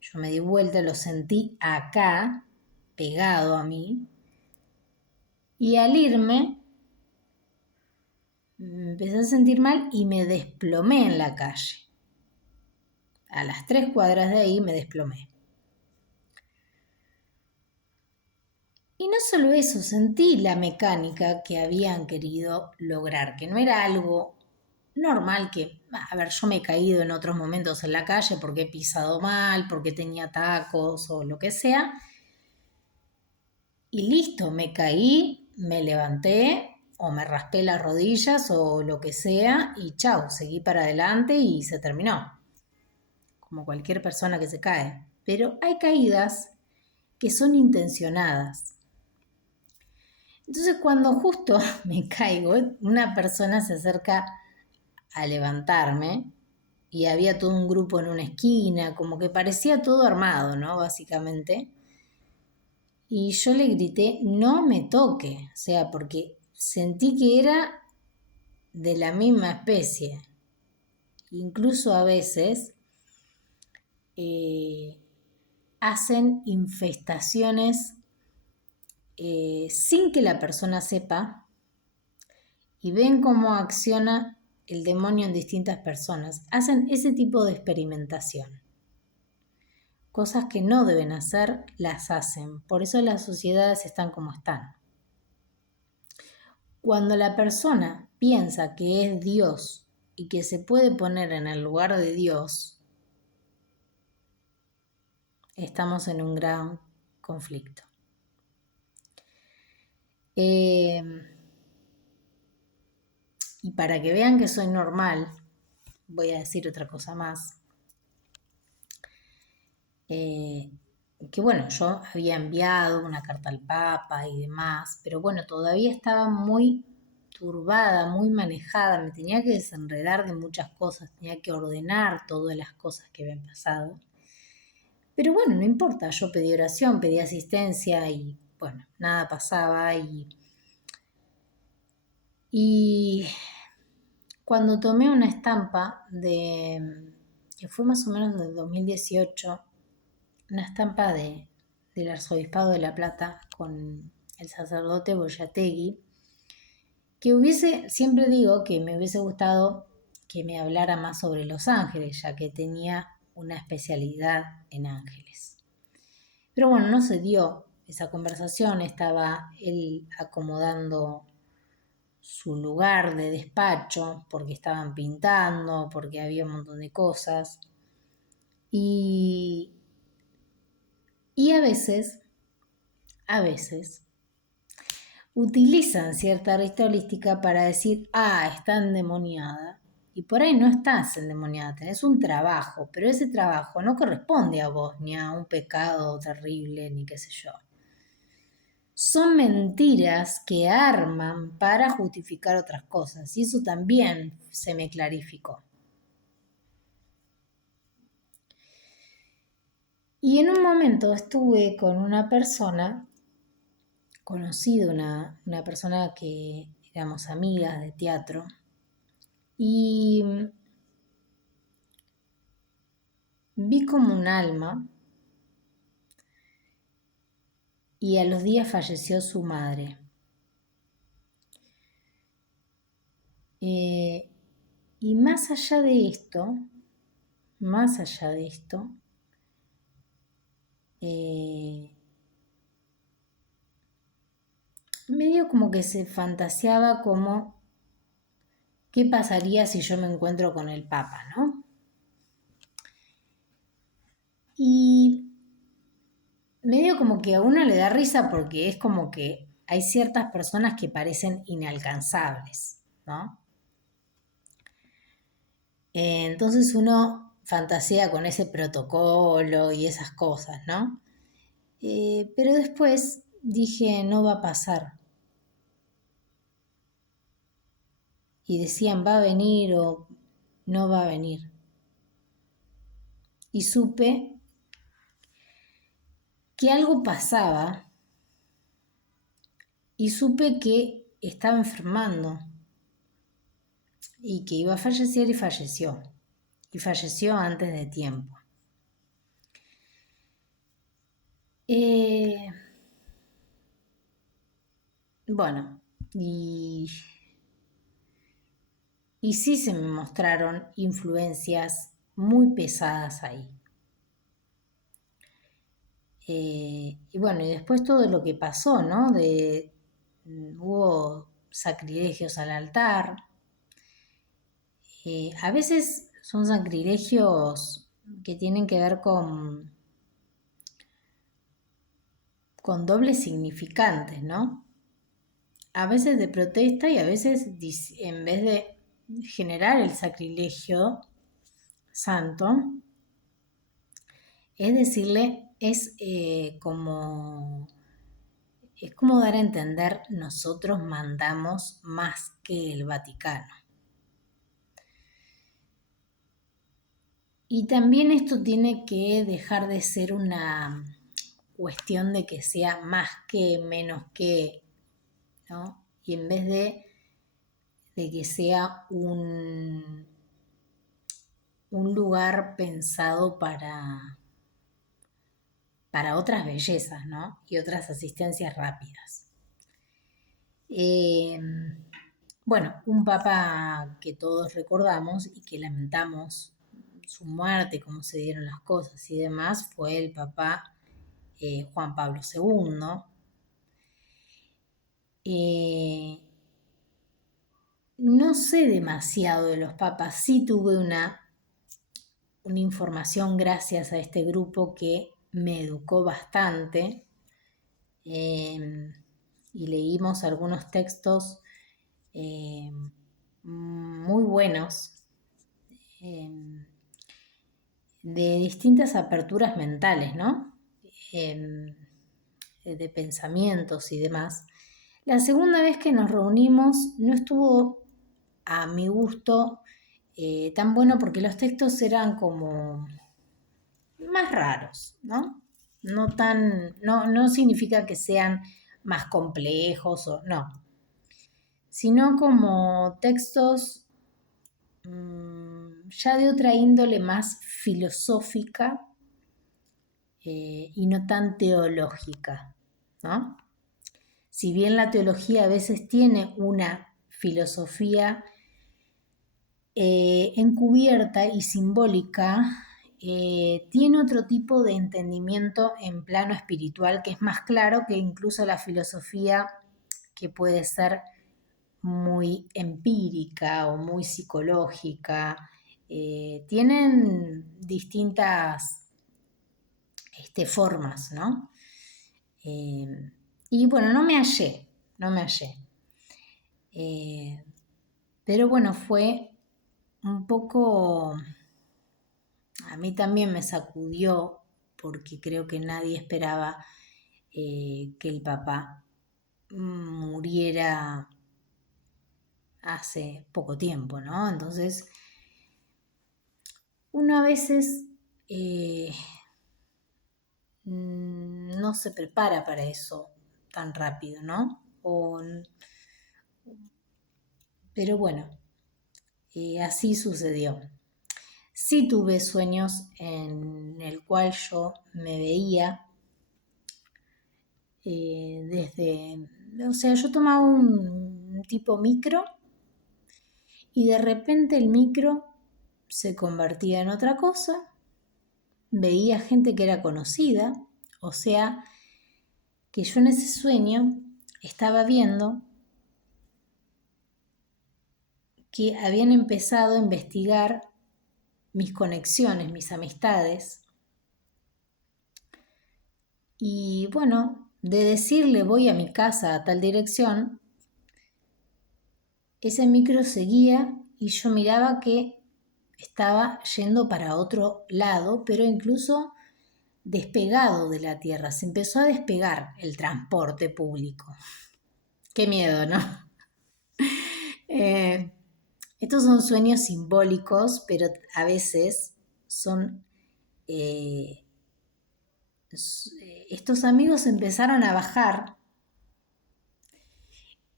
Yo me di vuelta, lo sentí acá, pegado a mí, y al irme me empecé a sentir mal y me desplomé en la calle. A las 3 cuadras de ahí me desplomé. Y no solo eso, sentí la mecánica que habían querido lograr, que no era algo normal que, a ver, yo me he caído en otros momentos en la calle porque he pisado mal, porque tenía tacos o lo que sea. Y listo, me caí, me levanté o me raspé las rodillas o lo que sea y chau, seguí para adelante y se terminó. Como cualquier persona que se cae. Pero hay caídas que son intencionadas. Entonces cuando justo me caigo, una persona se acerca a levantarme y había todo un grupo en una esquina, como que parecía todo armado, ¿no? Básicamente. Y yo le grité, no me toque, o sea, porque sentí que era de la misma especie. Incluso a veces hacen infestaciones sin que la persona sepa y ven cómo acciona el demonio en distintas personas. Hacen ese tipo de experimentación. Cosas que no deben hacer, las hacen. Por eso las sociedades están como están. Cuando la persona piensa que es Dios y que se puede poner en el lugar de Dios, estamos en un gran conflicto. Y para que vean que soy normal, voy a decir otra cosa más. Que bueno, yo había enviado una carta al Papa y demás, pero bueno, todavía estaba muy turbada, muy manejada, me tenía que desenredar de muchas cosas, tenía que ordenar todas las cosas que habían pasado. Pero bueno, no importa, yo pedí oración, pedí asistencia y bueno, nada pasaba y cuando tomé una estampa que fue más o menos del 2018, una estampa del Arzobispado de La Plata con el sacerdote Boyategui, que siempre digo que me hubiese gustado que me hablara más sobre los ángeles, ya que tenía una especialidad en ángeles. Pero bueno, no se dio esa conversación, estaba él acomodando su lugar de despacho porque estaban pintando, porque había un montón de cosas. Y a veces, utilizan cierta ritualística para decir, está endemoniada. Y por ahí no estás endemoniada, tenés un trabajo, pero ese trabajo no corresponde a vos, ni a un pecado terrible, ni qué sé yo. Son mentiras que arman para justificar otras cosas, y eso también se me clarificó. Y en un momento estuve con una persona, conocido, una persona que éramos amigas de teatro, y vi como un alma y a los días falleció su madre. Y más allá de esto, medio como que se fantaseaba como qué pasaría si yo me encuentro con el Papa, ¿no? Y medio como que a uno le da risa porque es como que hay ciertas personas que parecen inalcanzables, ¿no? Entonces uno fantasea con ese protocolo y esas cosas, ¿no? Pero después dije, no va a pasar. Y decían, va a venir o no va a venir. Y supe que algo pasaba y supe que estaba enfermando y que iba a fallecer y falleció. Y falleció antes de tiempo. Bueno, y sí se me mostraron influencias muy pesadas ahí. Y bueno, y después todo lo que pasó, ¿no? Hubo sacrilegios al altar. A veces son sacrilegios que tienen que ver con dobles significantes, ¿no? A veces de protesta y a veces en vez de generar el sacrilegio santo, es decirle, es como dar a entender, nosotros mandamos más que el Vaticano. Y también esto tiene que dejar de ser una cuestión de que sea más que, menos que, ¿no? Y en vez de que sea un lugar pensado para para otras bellezas, ¿no? Y otras asistencias rápidas. Bueno, un papa que todos recordamos y que lamentamos su muerte, cómo se dieron las cosas y demás, fue el papa Juan Pablo II. No sé demasiado de los papas, sí tuve una información gracias a este grupo que me educó bastante, y leímos algunos textos muy buenos, de distintas aperturas mentales, ¿no? De pensamientos y demás. La segunda vez que nos reunimos no estuvo a mi gusto tan bueno porque los textos eran como más raros, ¿no? No significa que sean más complejos o no, sino como textos ya de otra índole más filosófica y no tan teológica, ¿no? Si bien la teología a veces tiene una filosofía encubierta y simbólica, tiene otro tipo de entendimiento en plano espiritual que es más claro que incluso la filosofía que puede ser muy empírica o muy psicológica. Tienen distintas formas, ¿no? Y bueno, no me hallé. Pero bueno, fue un poco, a mí también me sacudió porque creo que nadie esperaba que el papá muriera hace poco tiempo, ¿no? Entonces, uno a veces no se prepara para eso tan rápido, ¿no? Pero bueno, así sucedió. Sí tuve sueños en el cual yo me veía o sea, yo tomaba un tipo micro y de repente el micro se convertía en otra cosa, veía gente que era conocida, o sea, que yo en ese sueño estaba viendo que habían empezado a investigar mis conexiones, mis amistades. Y bueno, de decirle voy a mi casa a tal dirección, ese micro seguía y yo miraba que estaba yendo para otro lado, pero incluso despegado de la tierra. Se empezó a despegar el transporte público. Qué miedo, ¿no? Estos son sueños simbólicos, pero a veces son... estos amigos empezaron a bajar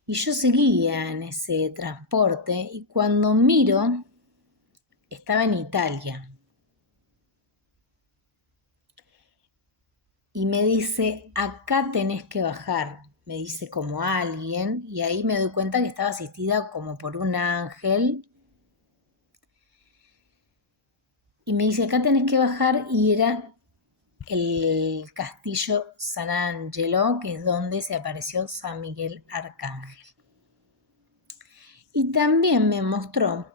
y yo seguía en ese transporte y cuando miro estaba en Italia y me dice, acá tenés que bajar, me dice como alguien, y ahí me doy cuenta que estaba asistida como por un ángel y me dice, acá tenés que bajar, y era el castillo San Angelo, que es donde se apareció San Miguel Arcángel. Y también me mostró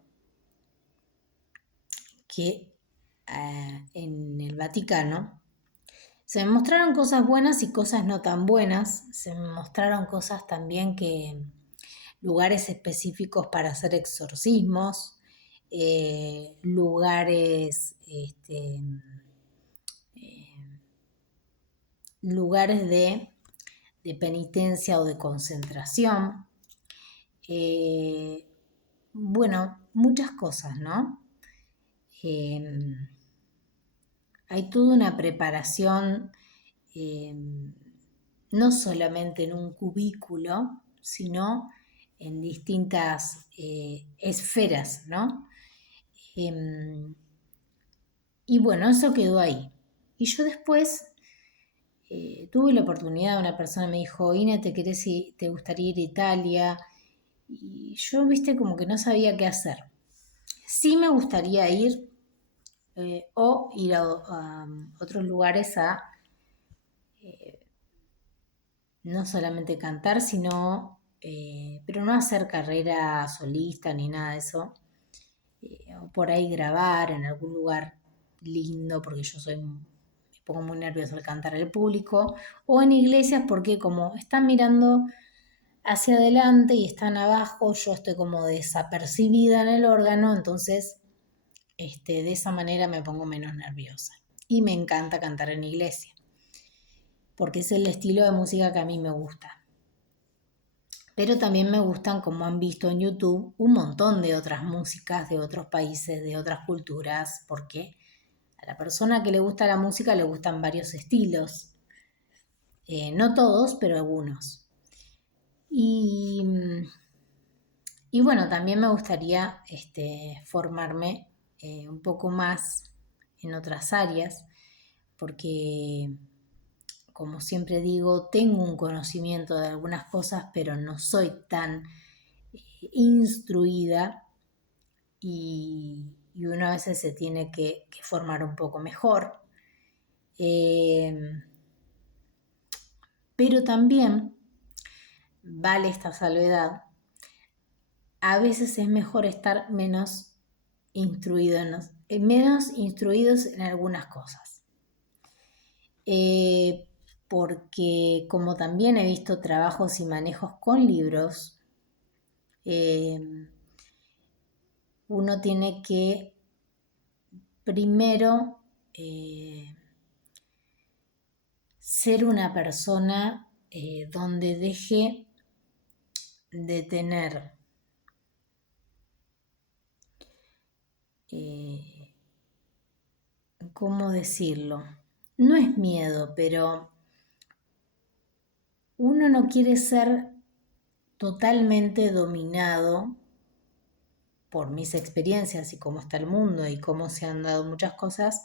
que en el Vaticano se me mostraron cosas buenas y cosas no tan buenas. Se me mostraron cosas también que lugares específicos para hacer exorcismos, lugares de penitencia o de concentración. Bueno, muchas cosas, ¿no? Hay toda una preparación, no solamente en un cubículo, sino en distintas esferas, ¿no? Y bueno, eso quedó ahí. Y yo después Tuve la oportunidad, una persona me dijo, Ine, ¿te gustaría ir a Italia? Y yo, viste, como que no sabía qué hacer. Sí me gustaría ir o ir a otros lugares a no solamente cantar, sino, pero no hacer carrera solista ni nada de eso. O por ahí grabar en algún lugar lindo, porque me pongo muy nerviosa al cantar al público, o en iglesias porque como están mirando hacia adelante y están abajo, yo estoy como desapercibida en el órgano, entonces de esa manera me pongo menos nerviosa. Y me encanta cantar en iglesia, porque es el estilo de música que a mí me gusta. Pero también me gustan, como han visto en YouTube, un montón de otras músicas de otros países, de otras culturas, porque a la persona que le gusta la música le gustan varios estilos. No todos, pero algunos. Y, y bueno, también me gustaría formarme un poco más en otras áreas, porque como siempre digo, tengo un conocimiento de algunas cosas, pero no soy tan instruida y uno a veces se tiene que formar un poco mejor. Pero también vale esta salvedad. A veces es mejor estar menos instruidos en algunas cosas. Porque como también he visto trabajos y manejos con libros, uno tiene que primero ser una persona donde deje de tener ¿cómo decirlo? No es miedo, pero uno no quiere ser totalmente dominado por mis experiencias y cómo está el mundo y cómo se han dado muchas cosas,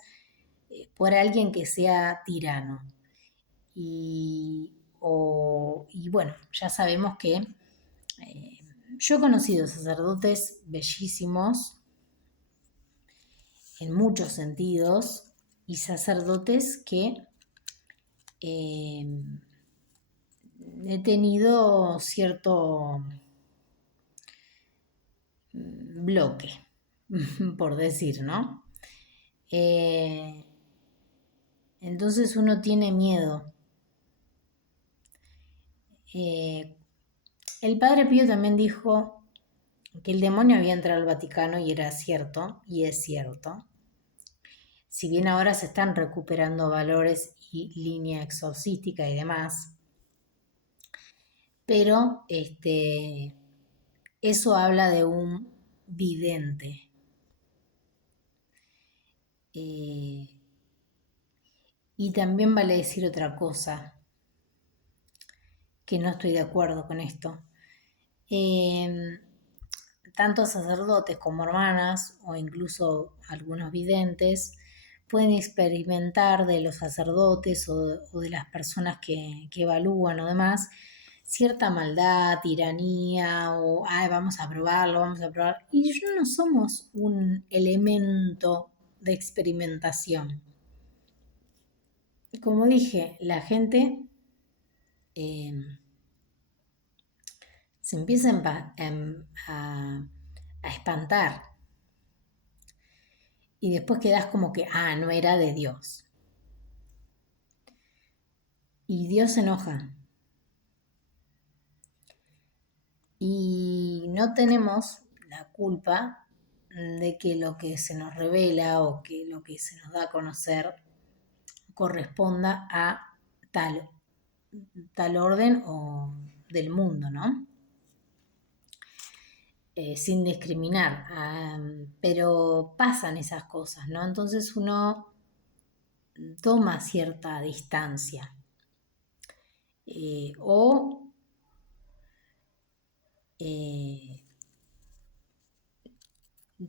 por alguien que sea tirano. Y bueno, ya sabemos que yo he conocido sacerdotes bellísimos en muchos sentidos y sacerdotes que he tenido cierto bloque, por decir, ¿no? Entonces uno tiene miedo. El padre Pío también dijo que el demonio había entrado al Vaticano y era cierto, y es cierto. Si bien ahora se están recuperando valores y línea exorcística y demás, pero eso habla de un vidente. Y también vale decir otra cosa, que no estoy de acuerdo con esto. Tanto sacerdotes como hermanas o incluso algunos videntes pueden experimentar de los sacerdotes o de las personas que evalúan o demás cierta maldad, tiranía o vamos a probarlo, vamos a probar. Y ellos no somos un elemento de experimentación. Como dije, la gente se empieza a espantar y después quedas como que, no era de Dios. Y Dios se enoja. Y no tenemos la culpa de que lo que se nos revela o que lo que se nos da a conocer corresponda a tal orden o del mundo, ¿no? Sin discriminar, pero pasan esas cosas, ¿no? Entonces uno toma cierta distancia o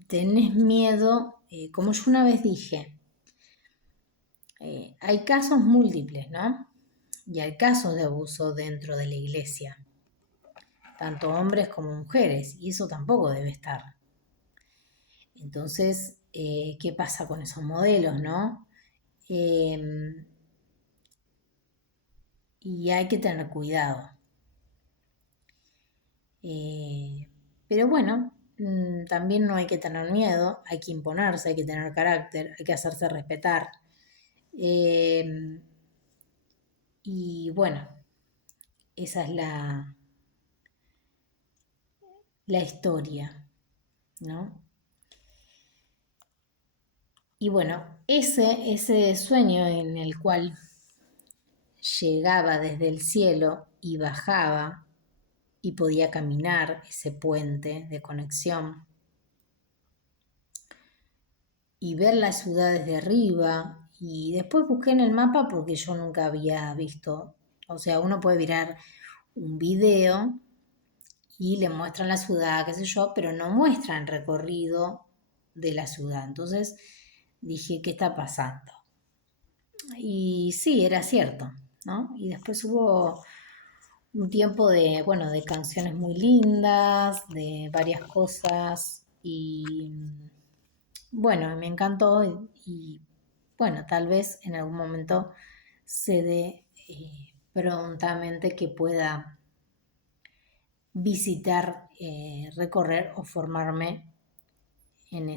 tenés miedo, como yo una vez dije, hay casos múltiples, ¿no? y hay casos de abuso dentro de la iglesia, tanto hombres como mujeres, y eso tampoco debe estar. Entonces, ¿qué pasa con esos modelos, no? Y hay que tener cuidado. Pero bueno, también no hay que tener miedo, hay que imponerse, hay que tener carácter, hay que hacerse respetar. Y bueno, esa es la historia, ¿no? Y bueno, ese sueño en el cual llegaba desde el cielo y bajaba y podía caminar ese puente de conexión y ver la ciudad desde arriba. Y después busqué en el mapa porque yo nunca había visto, o sea, uno puede mirar un video y le muestran la ciudad, qué sé yo, pero no muestran recorrido de la ciudad. Entonces dije, ¿qué está pasando? Y sí, era cierto, ¿no? Y después hubo un tiempo de, bueno, de canciones muy lindas, de varias cosas y bueno, me encantó y, bueno, tal vez en algún momento se dé prontamente que pueda visitar, recorrer o formarme en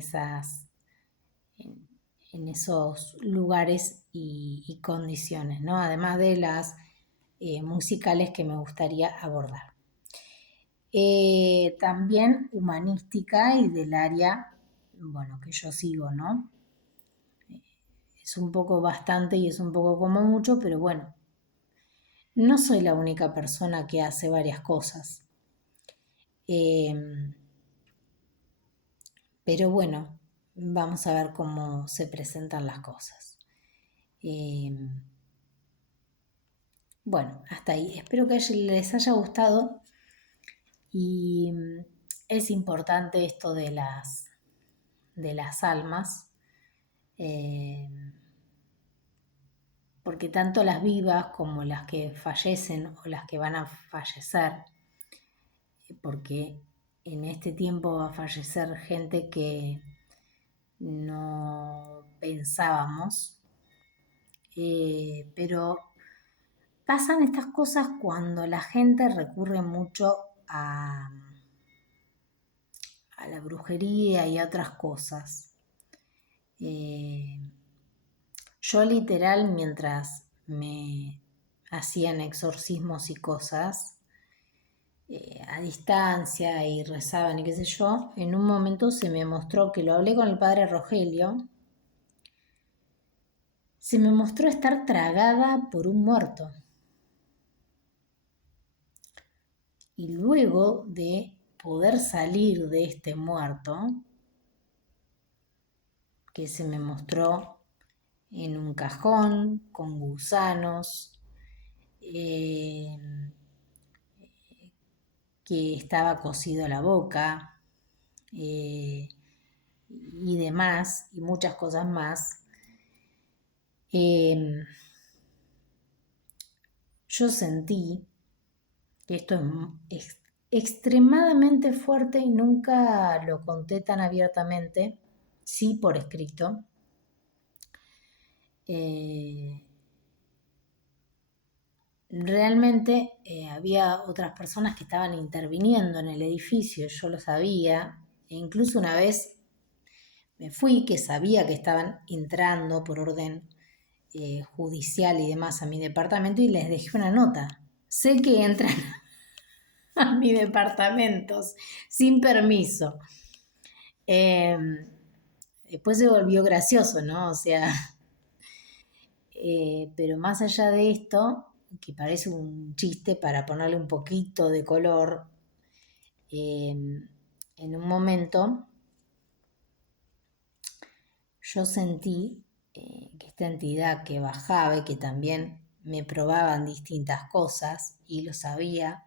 en esos lugares y condiciones, ¿no? Además de las musicales que me gustaría abordar. También humanística y del área, bueno, que yo sigo, ¿no? Es un poco bastante y es un poco como mucho, pero bueno, no soy la única persona que hace varias cosas. Eh, pero bueno, vamos a ver cómo se presentan las cosas. Eh, bueno, hasta ahí. Espero que les haya gustado y es importante esto de las almas, eh, porque tanto las vivas como las que fallecen o las que van a fallecer, porque en este tiempo va a fallecer gente que no pensábamos, pero pasan estas cosas cuando la gente recurre mucho a la brujería y a otras cosas. Yo literal, mientras me hacían exorcismos y cosas, a distancia y rezaban y qué sé yo, en un momento se me mostró, que lo hablé con el padre Rogelio, se me mostró estar tragada por un muerto. Y luego de poder salir de este muerto, que se me mostró en un cajón con gusanos, que estaba cosido la boca, y demás, y muchas cosas más. Yo sentí que esto es extremadamente fuerte y nunca lo conté tan abiertamente, sí por escrito. Realmente había otras personas que estaban interviniendo en el edificio, yo lo sabía, e incluso una vez me fui, que sabía que estaban entrando por orden judicial y demás a mi departamento y les dejé una nota. Sé que entran a mi departamento sin permiso. Después se volvió gracioso, ¿no? O sea, pero más allá de esto, que parece un chiste para ponerle un poquito de color, en un momento yo sentí que esta entidad que bajaba y que también me probaban distintas cosas y lo sabía,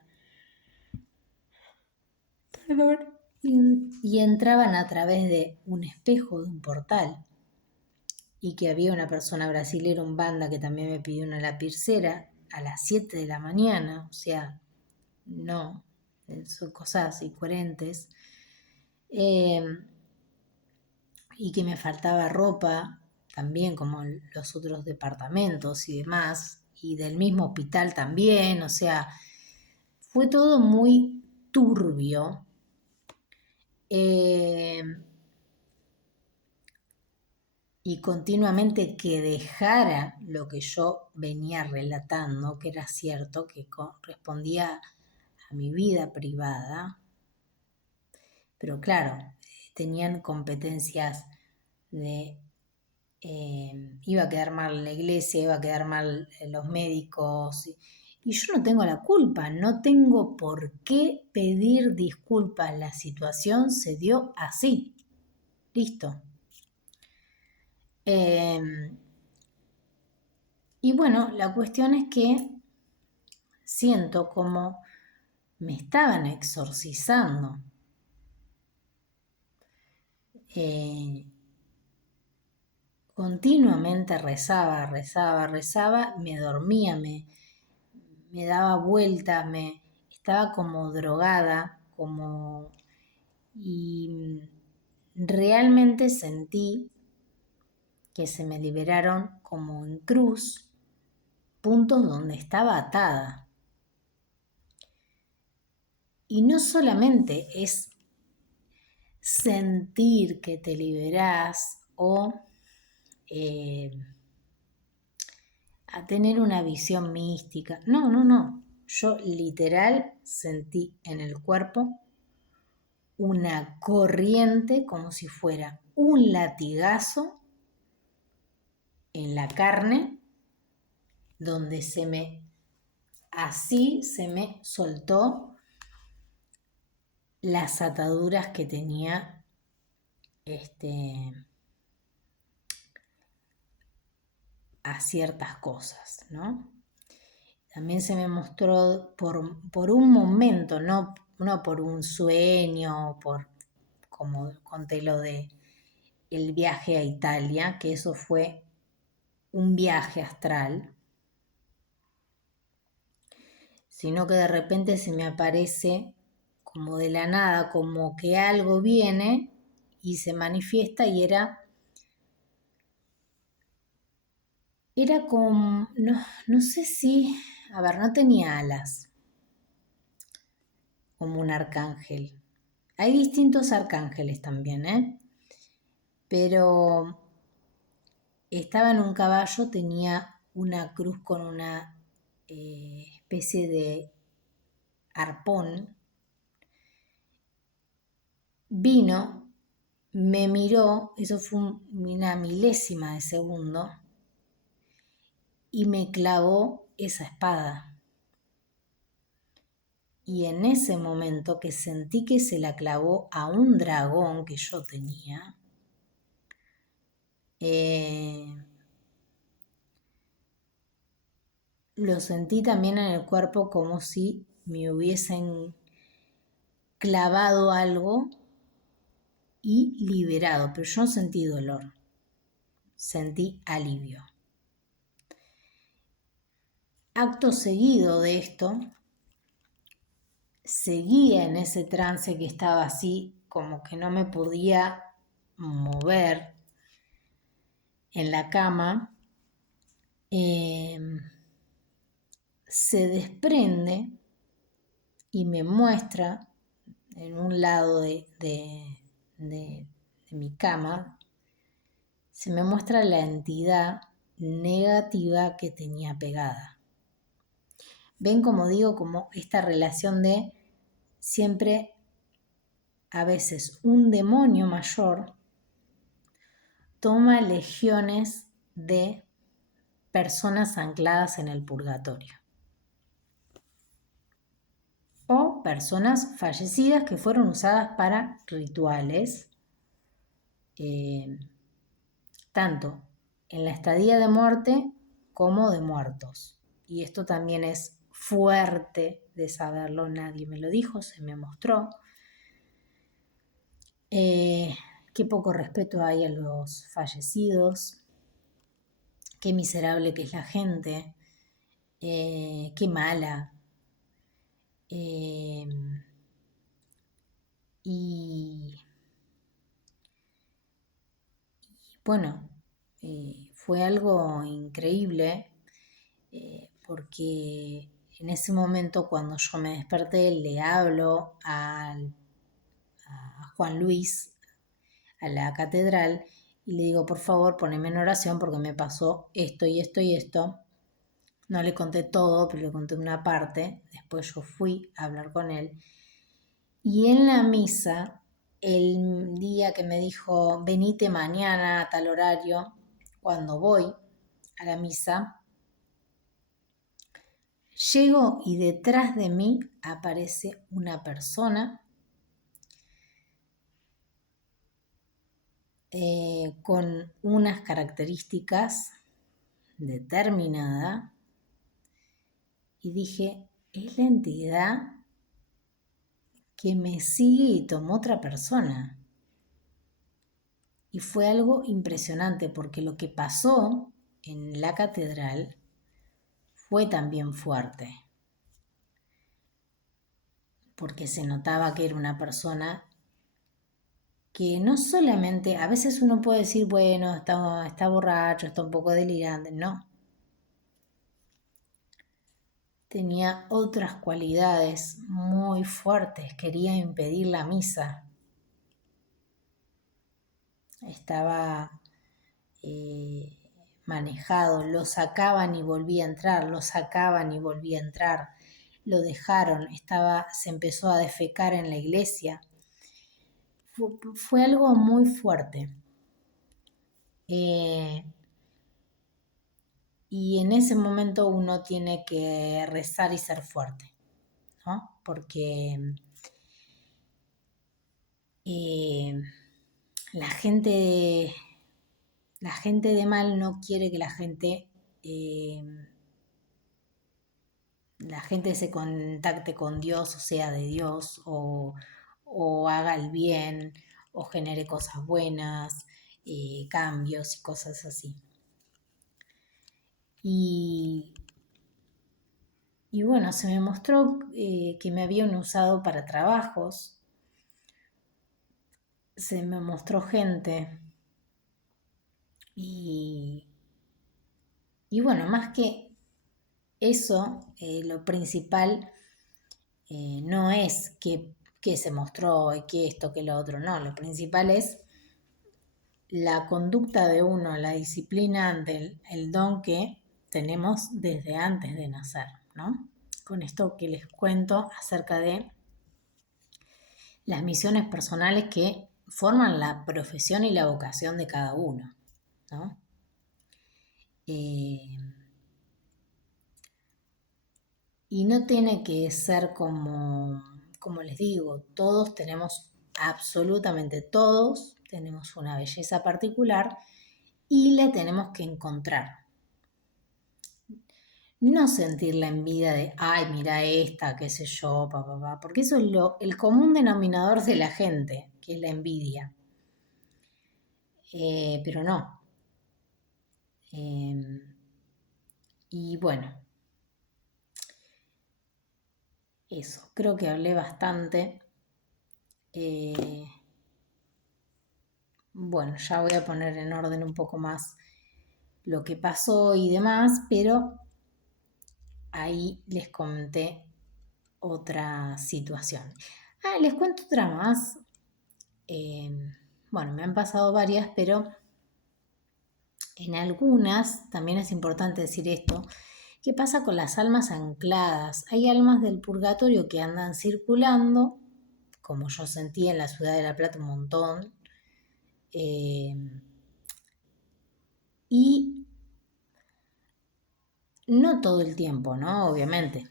y entraban a través de un espejo de un portal y que había una persona brasilera, un banda, que también me pidió una lapicera a las 7 de la mañana, o sea, no, son cosas incoherentes. Y que me faltaba ropa, también como los otros departamentos y demás, y del mismo hospital también, o sea, fue todo muy turbio. Y continuamente que dejara lo que yo venía relatando, que era cierto, que correspondía a mi vida privada, pero claro, tenían competencias de iba a quedar mal la iglesia, iba a quedar mal los médicos, y yo no tengo la culpa, no tengo por qué pedir disculpas, la situación se dio así, listo. Y bueno, la cuestión es que siento como me estaban exorcizando. Continuamente rezaba, me dormía, me daba vueltas, estaba como drogada, y realmente sentí que se me liberaron como en cruz puntos donde estaba atada. Y no solamente es sentir que te liberás o a tener una visión mística. No. Yo literal sentí en el cuerpo una corriente como si fuera un latigazo en la carne donde así se me soltó las ataduras que tenía a ciertas cosas, ¿no? También se me mostró por un momento, no por un sueño, como conté lo de el viaje a Italia, que eso fue un viaje astral, sino que de repente se me aparece como de la nada, como que algo viene y se manifiesta y era como, no sé si, a ver, no tenía alas, como un arcángel. Hay distintos arcángeles también, pero estaba en un caballo, tenía una cruz con una especie de arpón. Vino, me miró, eso fue una milésima de segundo, y me clavó esa espada. Y en ese momento que sentí que se la clavó a un dragón que yo tenía, lo sentí también en el cuerpo como si me hubiesen clavado algo y liberado, pero yo no sentí dolor, sentí alivio. Acto seguido de esto, seguía en ese trance que estaba así, como que no me podía mover en la cama, se desprende y me muestra en un lado de mi cama, se me muestra la entidad negativa que tenía pegada. Ven, como digo, como esta relación de siempre, a veces un demonio mayor toma legiones de personas ancladas en el purgatorio o personas fallecidas que fueron usadas para rituales, tanto en la estadía de muerte como de muertos. Y esto también es fuerte de saberlo, nadie me lo dijo, se me mostró. Qué poco respeto hay a los fallecidos, qué miserable que es la gente. qué mala. Eh, y bueno, fue algo increíble porque en ese momento cuando yo me desperté le hablo a Juan Luis, a la catedral, y le digo, por favor, poneme en oración porque me pasó esto y esto y esto. No le conté todo, pero le conté una parte. Después yo fui a hablar con él. Y en la misa, el día que me dijo, venite mañana a tal horario, cuando voy a la misa, llego y detrás de mí aparece una persona con unas características determinadas y dije, es la entidad que me sigue y tomó otra persona. Y fue algo impresionante porque lo que pasó en la catedral fue también fuerte. Porque se notaba que era una persona que no solamente, a veces uno puede decir, bueno, está borracho, está un poco delirante, no. Tenía otras cualidades muy fuertes, quería impedir la misa. Estaba manejado, lo sacaban y volvía a entrar, lo sacaban y volvía a entrar, lo dejaron, se empezó a defecar en la iglesia. Fue algo muy fuerte. Y en ese momento uno tiene que rezar y ser fuerte, ¿no? Porque la gente de mal no quiere que la gente se contacte con Dios, o sea, de Dios, o haga el bien, o genere cosas buenas, cambios y cosas así. Y bueno, se me mostró que me habían usado para trabajos, se me mostró gente y, bueno, más que eso, lo principal no es que se mostró y que esto, que lo otro, no, lo principal es la conducta de uno, la disciplina ante el don que tenemos desde antes de nacer, ¿no? Con esto que les cuento acerca de las misiones personales que forman la profesión y la vocación de cada uno, ¿no? Y no tiene que ser como les digo, absolutamente todos tenemos una belleza particular y la tenemos que encontrar. No sentir la envidia de, ay, mira esta, qué sé yo, porque eso es el común denominador de la gente, que es la envidia. Pero no. Y bueno, eso, creo que hablé bastante. Bueno, ya voy a poner en orden un poco más lo que pasó y demás, pero ahí les comenté otra situación. Les cuento otra más. Bueno, me han pasado varias, pero en algunas, también es importante decir esto, ¿qué pasa con las almas ancladas? Hay almas del purgatorio que andan circulando, como yo sentí en la ciudad de La Plata un montón, y no todo el tiempo, ¿no? Obviamente.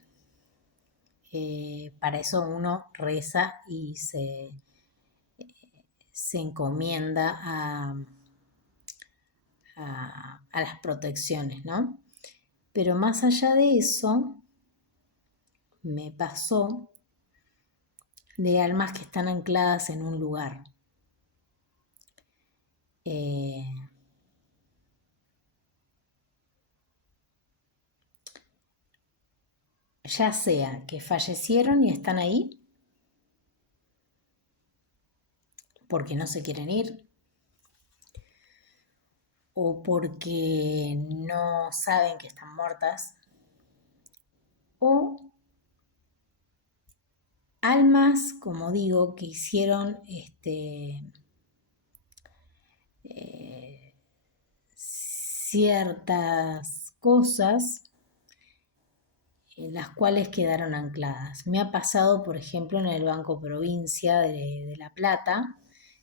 Para eso uno reza y se encomienda a las protecciones, ¿no? Pero más allá de eso, me pasó de almas que están ancladas en un lugar. ya sea que fallecieron y están ahí porque no se quieren ir o porque no saben que están muertas, o almas, como digo, que hicieron ciertas cosas en las cuales quedaron ancladas. Me ha pasado, por ejemplo, en el Banco Provincia de La Plata,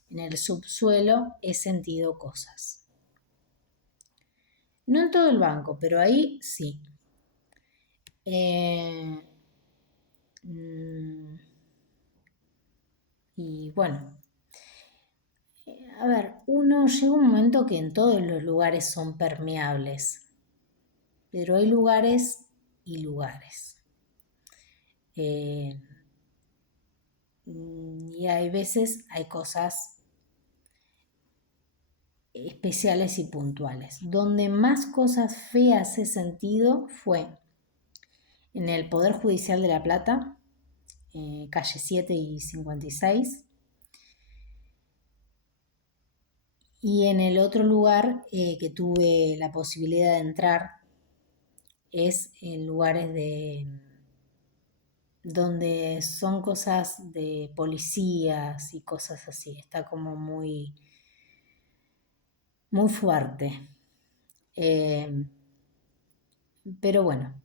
en el subsuelo he sentido cosas. No en todo el banco, pero ahí sí. Y bueno, a ver, uno llega un momento que en todos los lugares son permeables, pero hay lugares y lugares. Y hay veces hay cosas especiales y puntuales. Donde más cosas feas he sentido fue en el Poder Judicial de La Plata, calle 7 y 56. Y en el otro lugar que tuve la posibilidad de entrar es en lugares donde son cosas de policías y cosas así. Está como muy, muy fuerte. Pero bueno,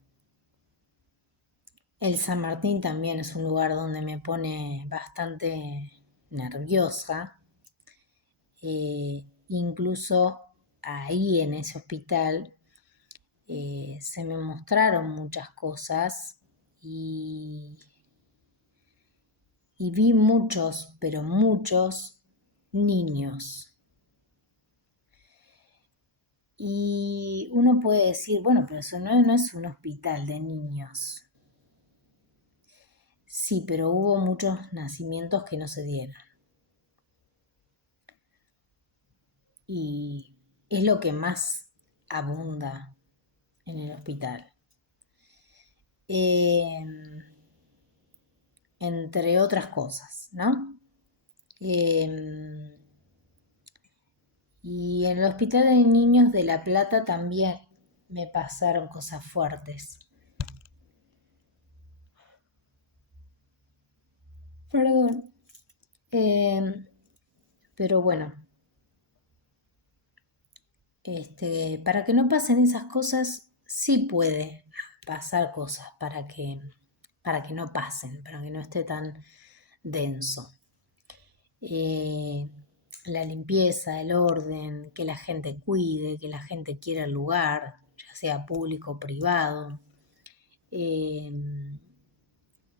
el San Martín también es un lugar donde me pone bastante nerviosa. Incluso ahí en ese hospital se me mostraron muchas cosas y vi muchos, pero muchos niños. Y uno puede decir, bueno, pero eso no es un hospital de niños. Sí, pero hubo muchos nacimientos que no se dieron. Y es lo que más abunda en el hospital. Entre otras cosas, ¿no? Y en el Hospital de Niños de La Plata también me pasaron cosas fuertes. Perdón. Pero bueno, para que no pasen esas cosas, sí puede pasar cosas para que no pasen, para que no esté tan denso. La limpieza, el orden, que la gente cuide, que la gente quiera el lugar, ya sea público o privado.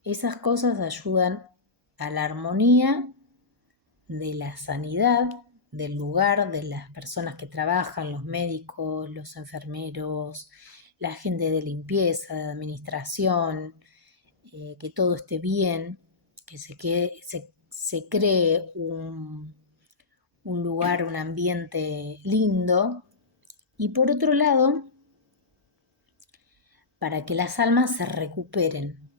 Esas cosas ayudan a la armonía de la sanidad del lugar, de las personas que trabajan, los médicos, los enfermeros, la gente de limpieza, de administración, que todo esté bien, que se cree un lugar, un ambiente lindo. Y por otro lado, para que las almas se recuperen.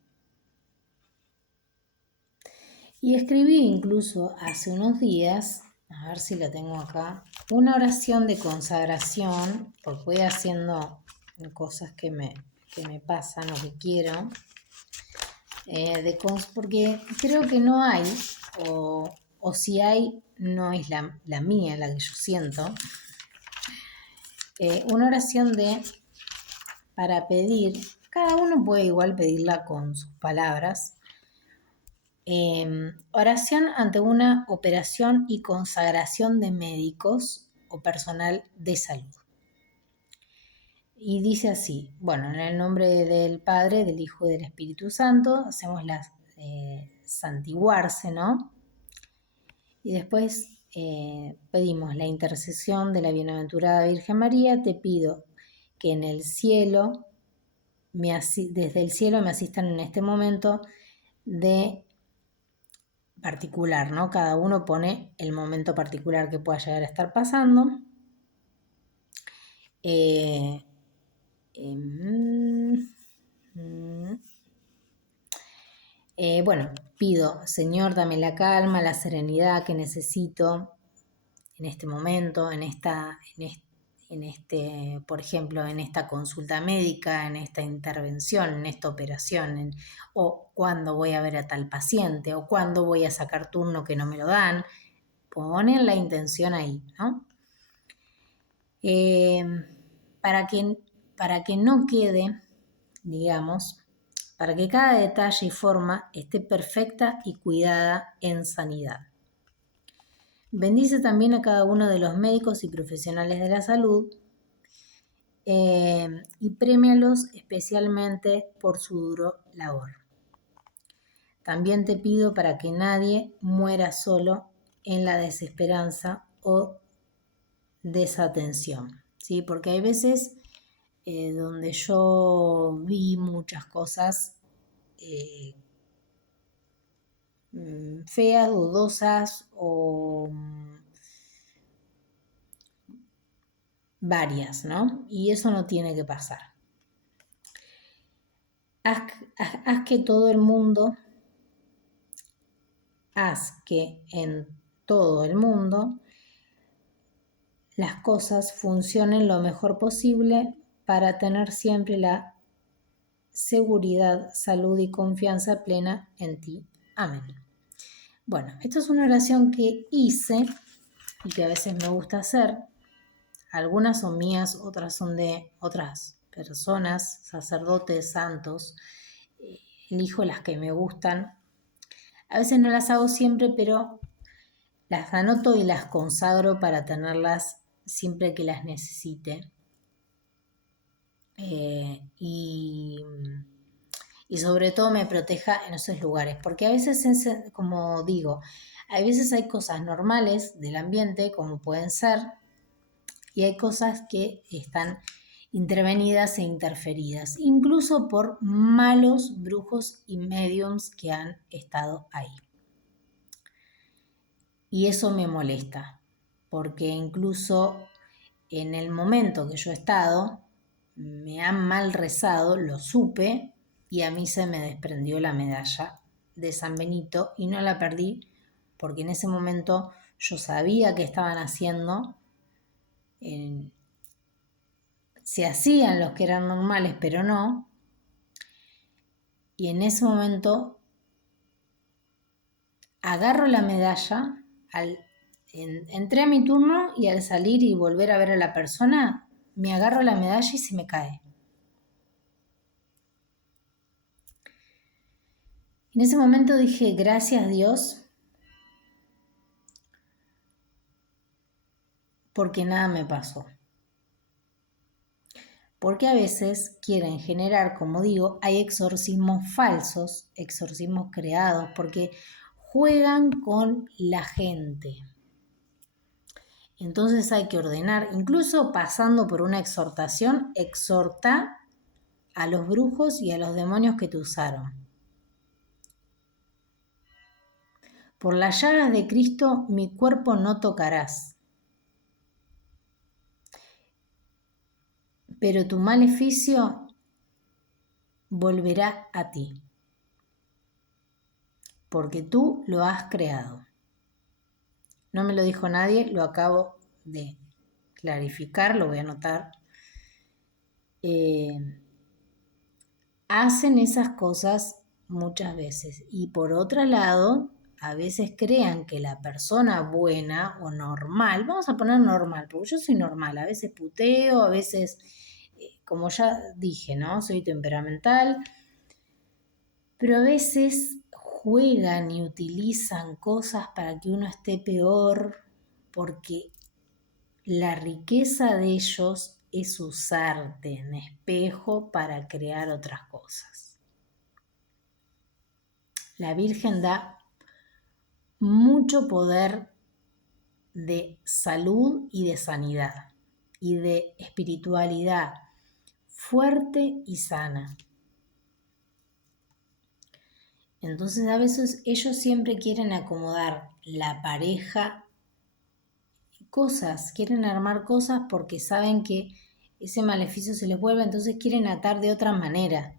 Y escribí incluso hace unos días, a ver si la tengo acá, una oración de consagración, porque voy haciendo cosas que me pasan o que quiero, porque creo que no hay, o si hay, no es la mía, la que yo siento. Una oración para pedir, cada uno puede igual pedirla con sus palabras. Oración ante una operación y consagración de médicos o personal de salud. Y dice así, bueno, en el nombre del Padre, del Hijo y del Espíritu Santo, hacemos la santiguarse, ¿no? Y después pedimos la intercesión de la bienaventurada Virgen María. Te pido que en el cielo, desde el cielo me asistan en este momento de particular, ¿no? Cada uno pone el momento particular que pueda llegar a estar pasando. Bueno, pido, Señor, dame la calma, la serenidad que necesito en este momento, por ejemplo, en esta consulta médica, en esta intervención, en esta operación, o cuándo voy a ver a tal paciente, o cuándo voy a sacar turno que no me lo dan. Ponen la intención ahí, ¿no? Para que no quede, digamos, para que cada detalle y forma esté perfecta y cuidada en sanidad. Bendice también a cada uno de los médicos y profesionales de la salud y premialos especialmente por su duro labor. También te pido para que nadie muera solo en la desesperanza o desatención, ¿sí? Porque hay veces donde yo vi muchas cosas feas, dudosas o varias, ¿no? Y eso no tiene que pasar. Haz que en todo el mundo las cosas funcionen lo mejor posible para tener siempre la seguridad, salud y confianza plena en ti. Amén. Bueno, esta es una oración que hice y que a veces me gusta hacer. Algunas son mías, otras son de otras personas, sacerdotes, santos. Elijo las que me gustan. A veces no las hago siempre, pero las anoto y las consagro para tenerlas siempre que las necesite. Y sobre todo me proteja en esos lugares, porque a veces, como digo, a veces hay cosas normales del ambiente, como pueden ser, y hay cosas que están intervenidas e interferidas, incluso por malos brujos y mediums que han estado ahí. Y eso me molesta, porque incluso en el momento que yo he estado, me han mal rezado, lo supe, y a mí se me desprendió la medalla de San Benito y no la perdí, porque en ese momento yo sabía que estaban haciendo, se hacían los que eran normales, pero no, y en ese momento agarro la medalla, entré a mi turno y al salir y volver a ver a la persona, me agarro la medalla y se me cae. En ese momento dije, gracias Dios, porque nada me pasó. Porque a veces quieren generar, como digo, hay exorcismos falsos, exorcismos creados, porque juegan con la gente. Entonces hay que ordenar, incluso pasando por una exhortación, exhorta a los brujos y a los demonios que te usaron. Por las llagas de Cristo mi cuerpo no tocarás, pero tu maleficio volverá a ti, porque tú lo has creado. No me lo dijo nadie, lo acabo de clarificar, lo voy a anotar. Hacen esas cosas muchas veces. Y por otro lado, a veces crean que la persona buena o normal, vamos a poner normal, porque yo soy normal, a veces puteo, a veces, como ya dije, ¿no? Soy temperamental, pero a veces juegan y utilizan cosas para que uno esté peor, porque la riqueza de ellos es usarte en espejo para crear otras cosas. La Virgen da mucho poder de salud y de sanidad y de espiritualidad fuerte y sana. Entonces a veces ellos siempre quieren acomodar la pareja, cosas, quieren armar cosas porque saben que ese maleficio se les vuelve, entonces quieren atar de otra manera.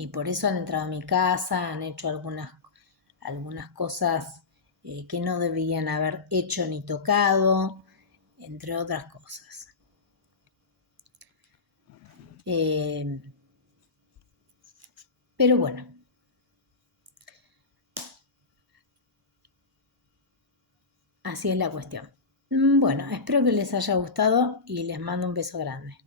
y por eso han entrado a mi casa, han hecho algunas cosas que no debían haber hecho ni tocado, entre otras cosas. Pero bueno, así es la cuestión. Bueno, espero que les haya gustado y les mando un beso grande.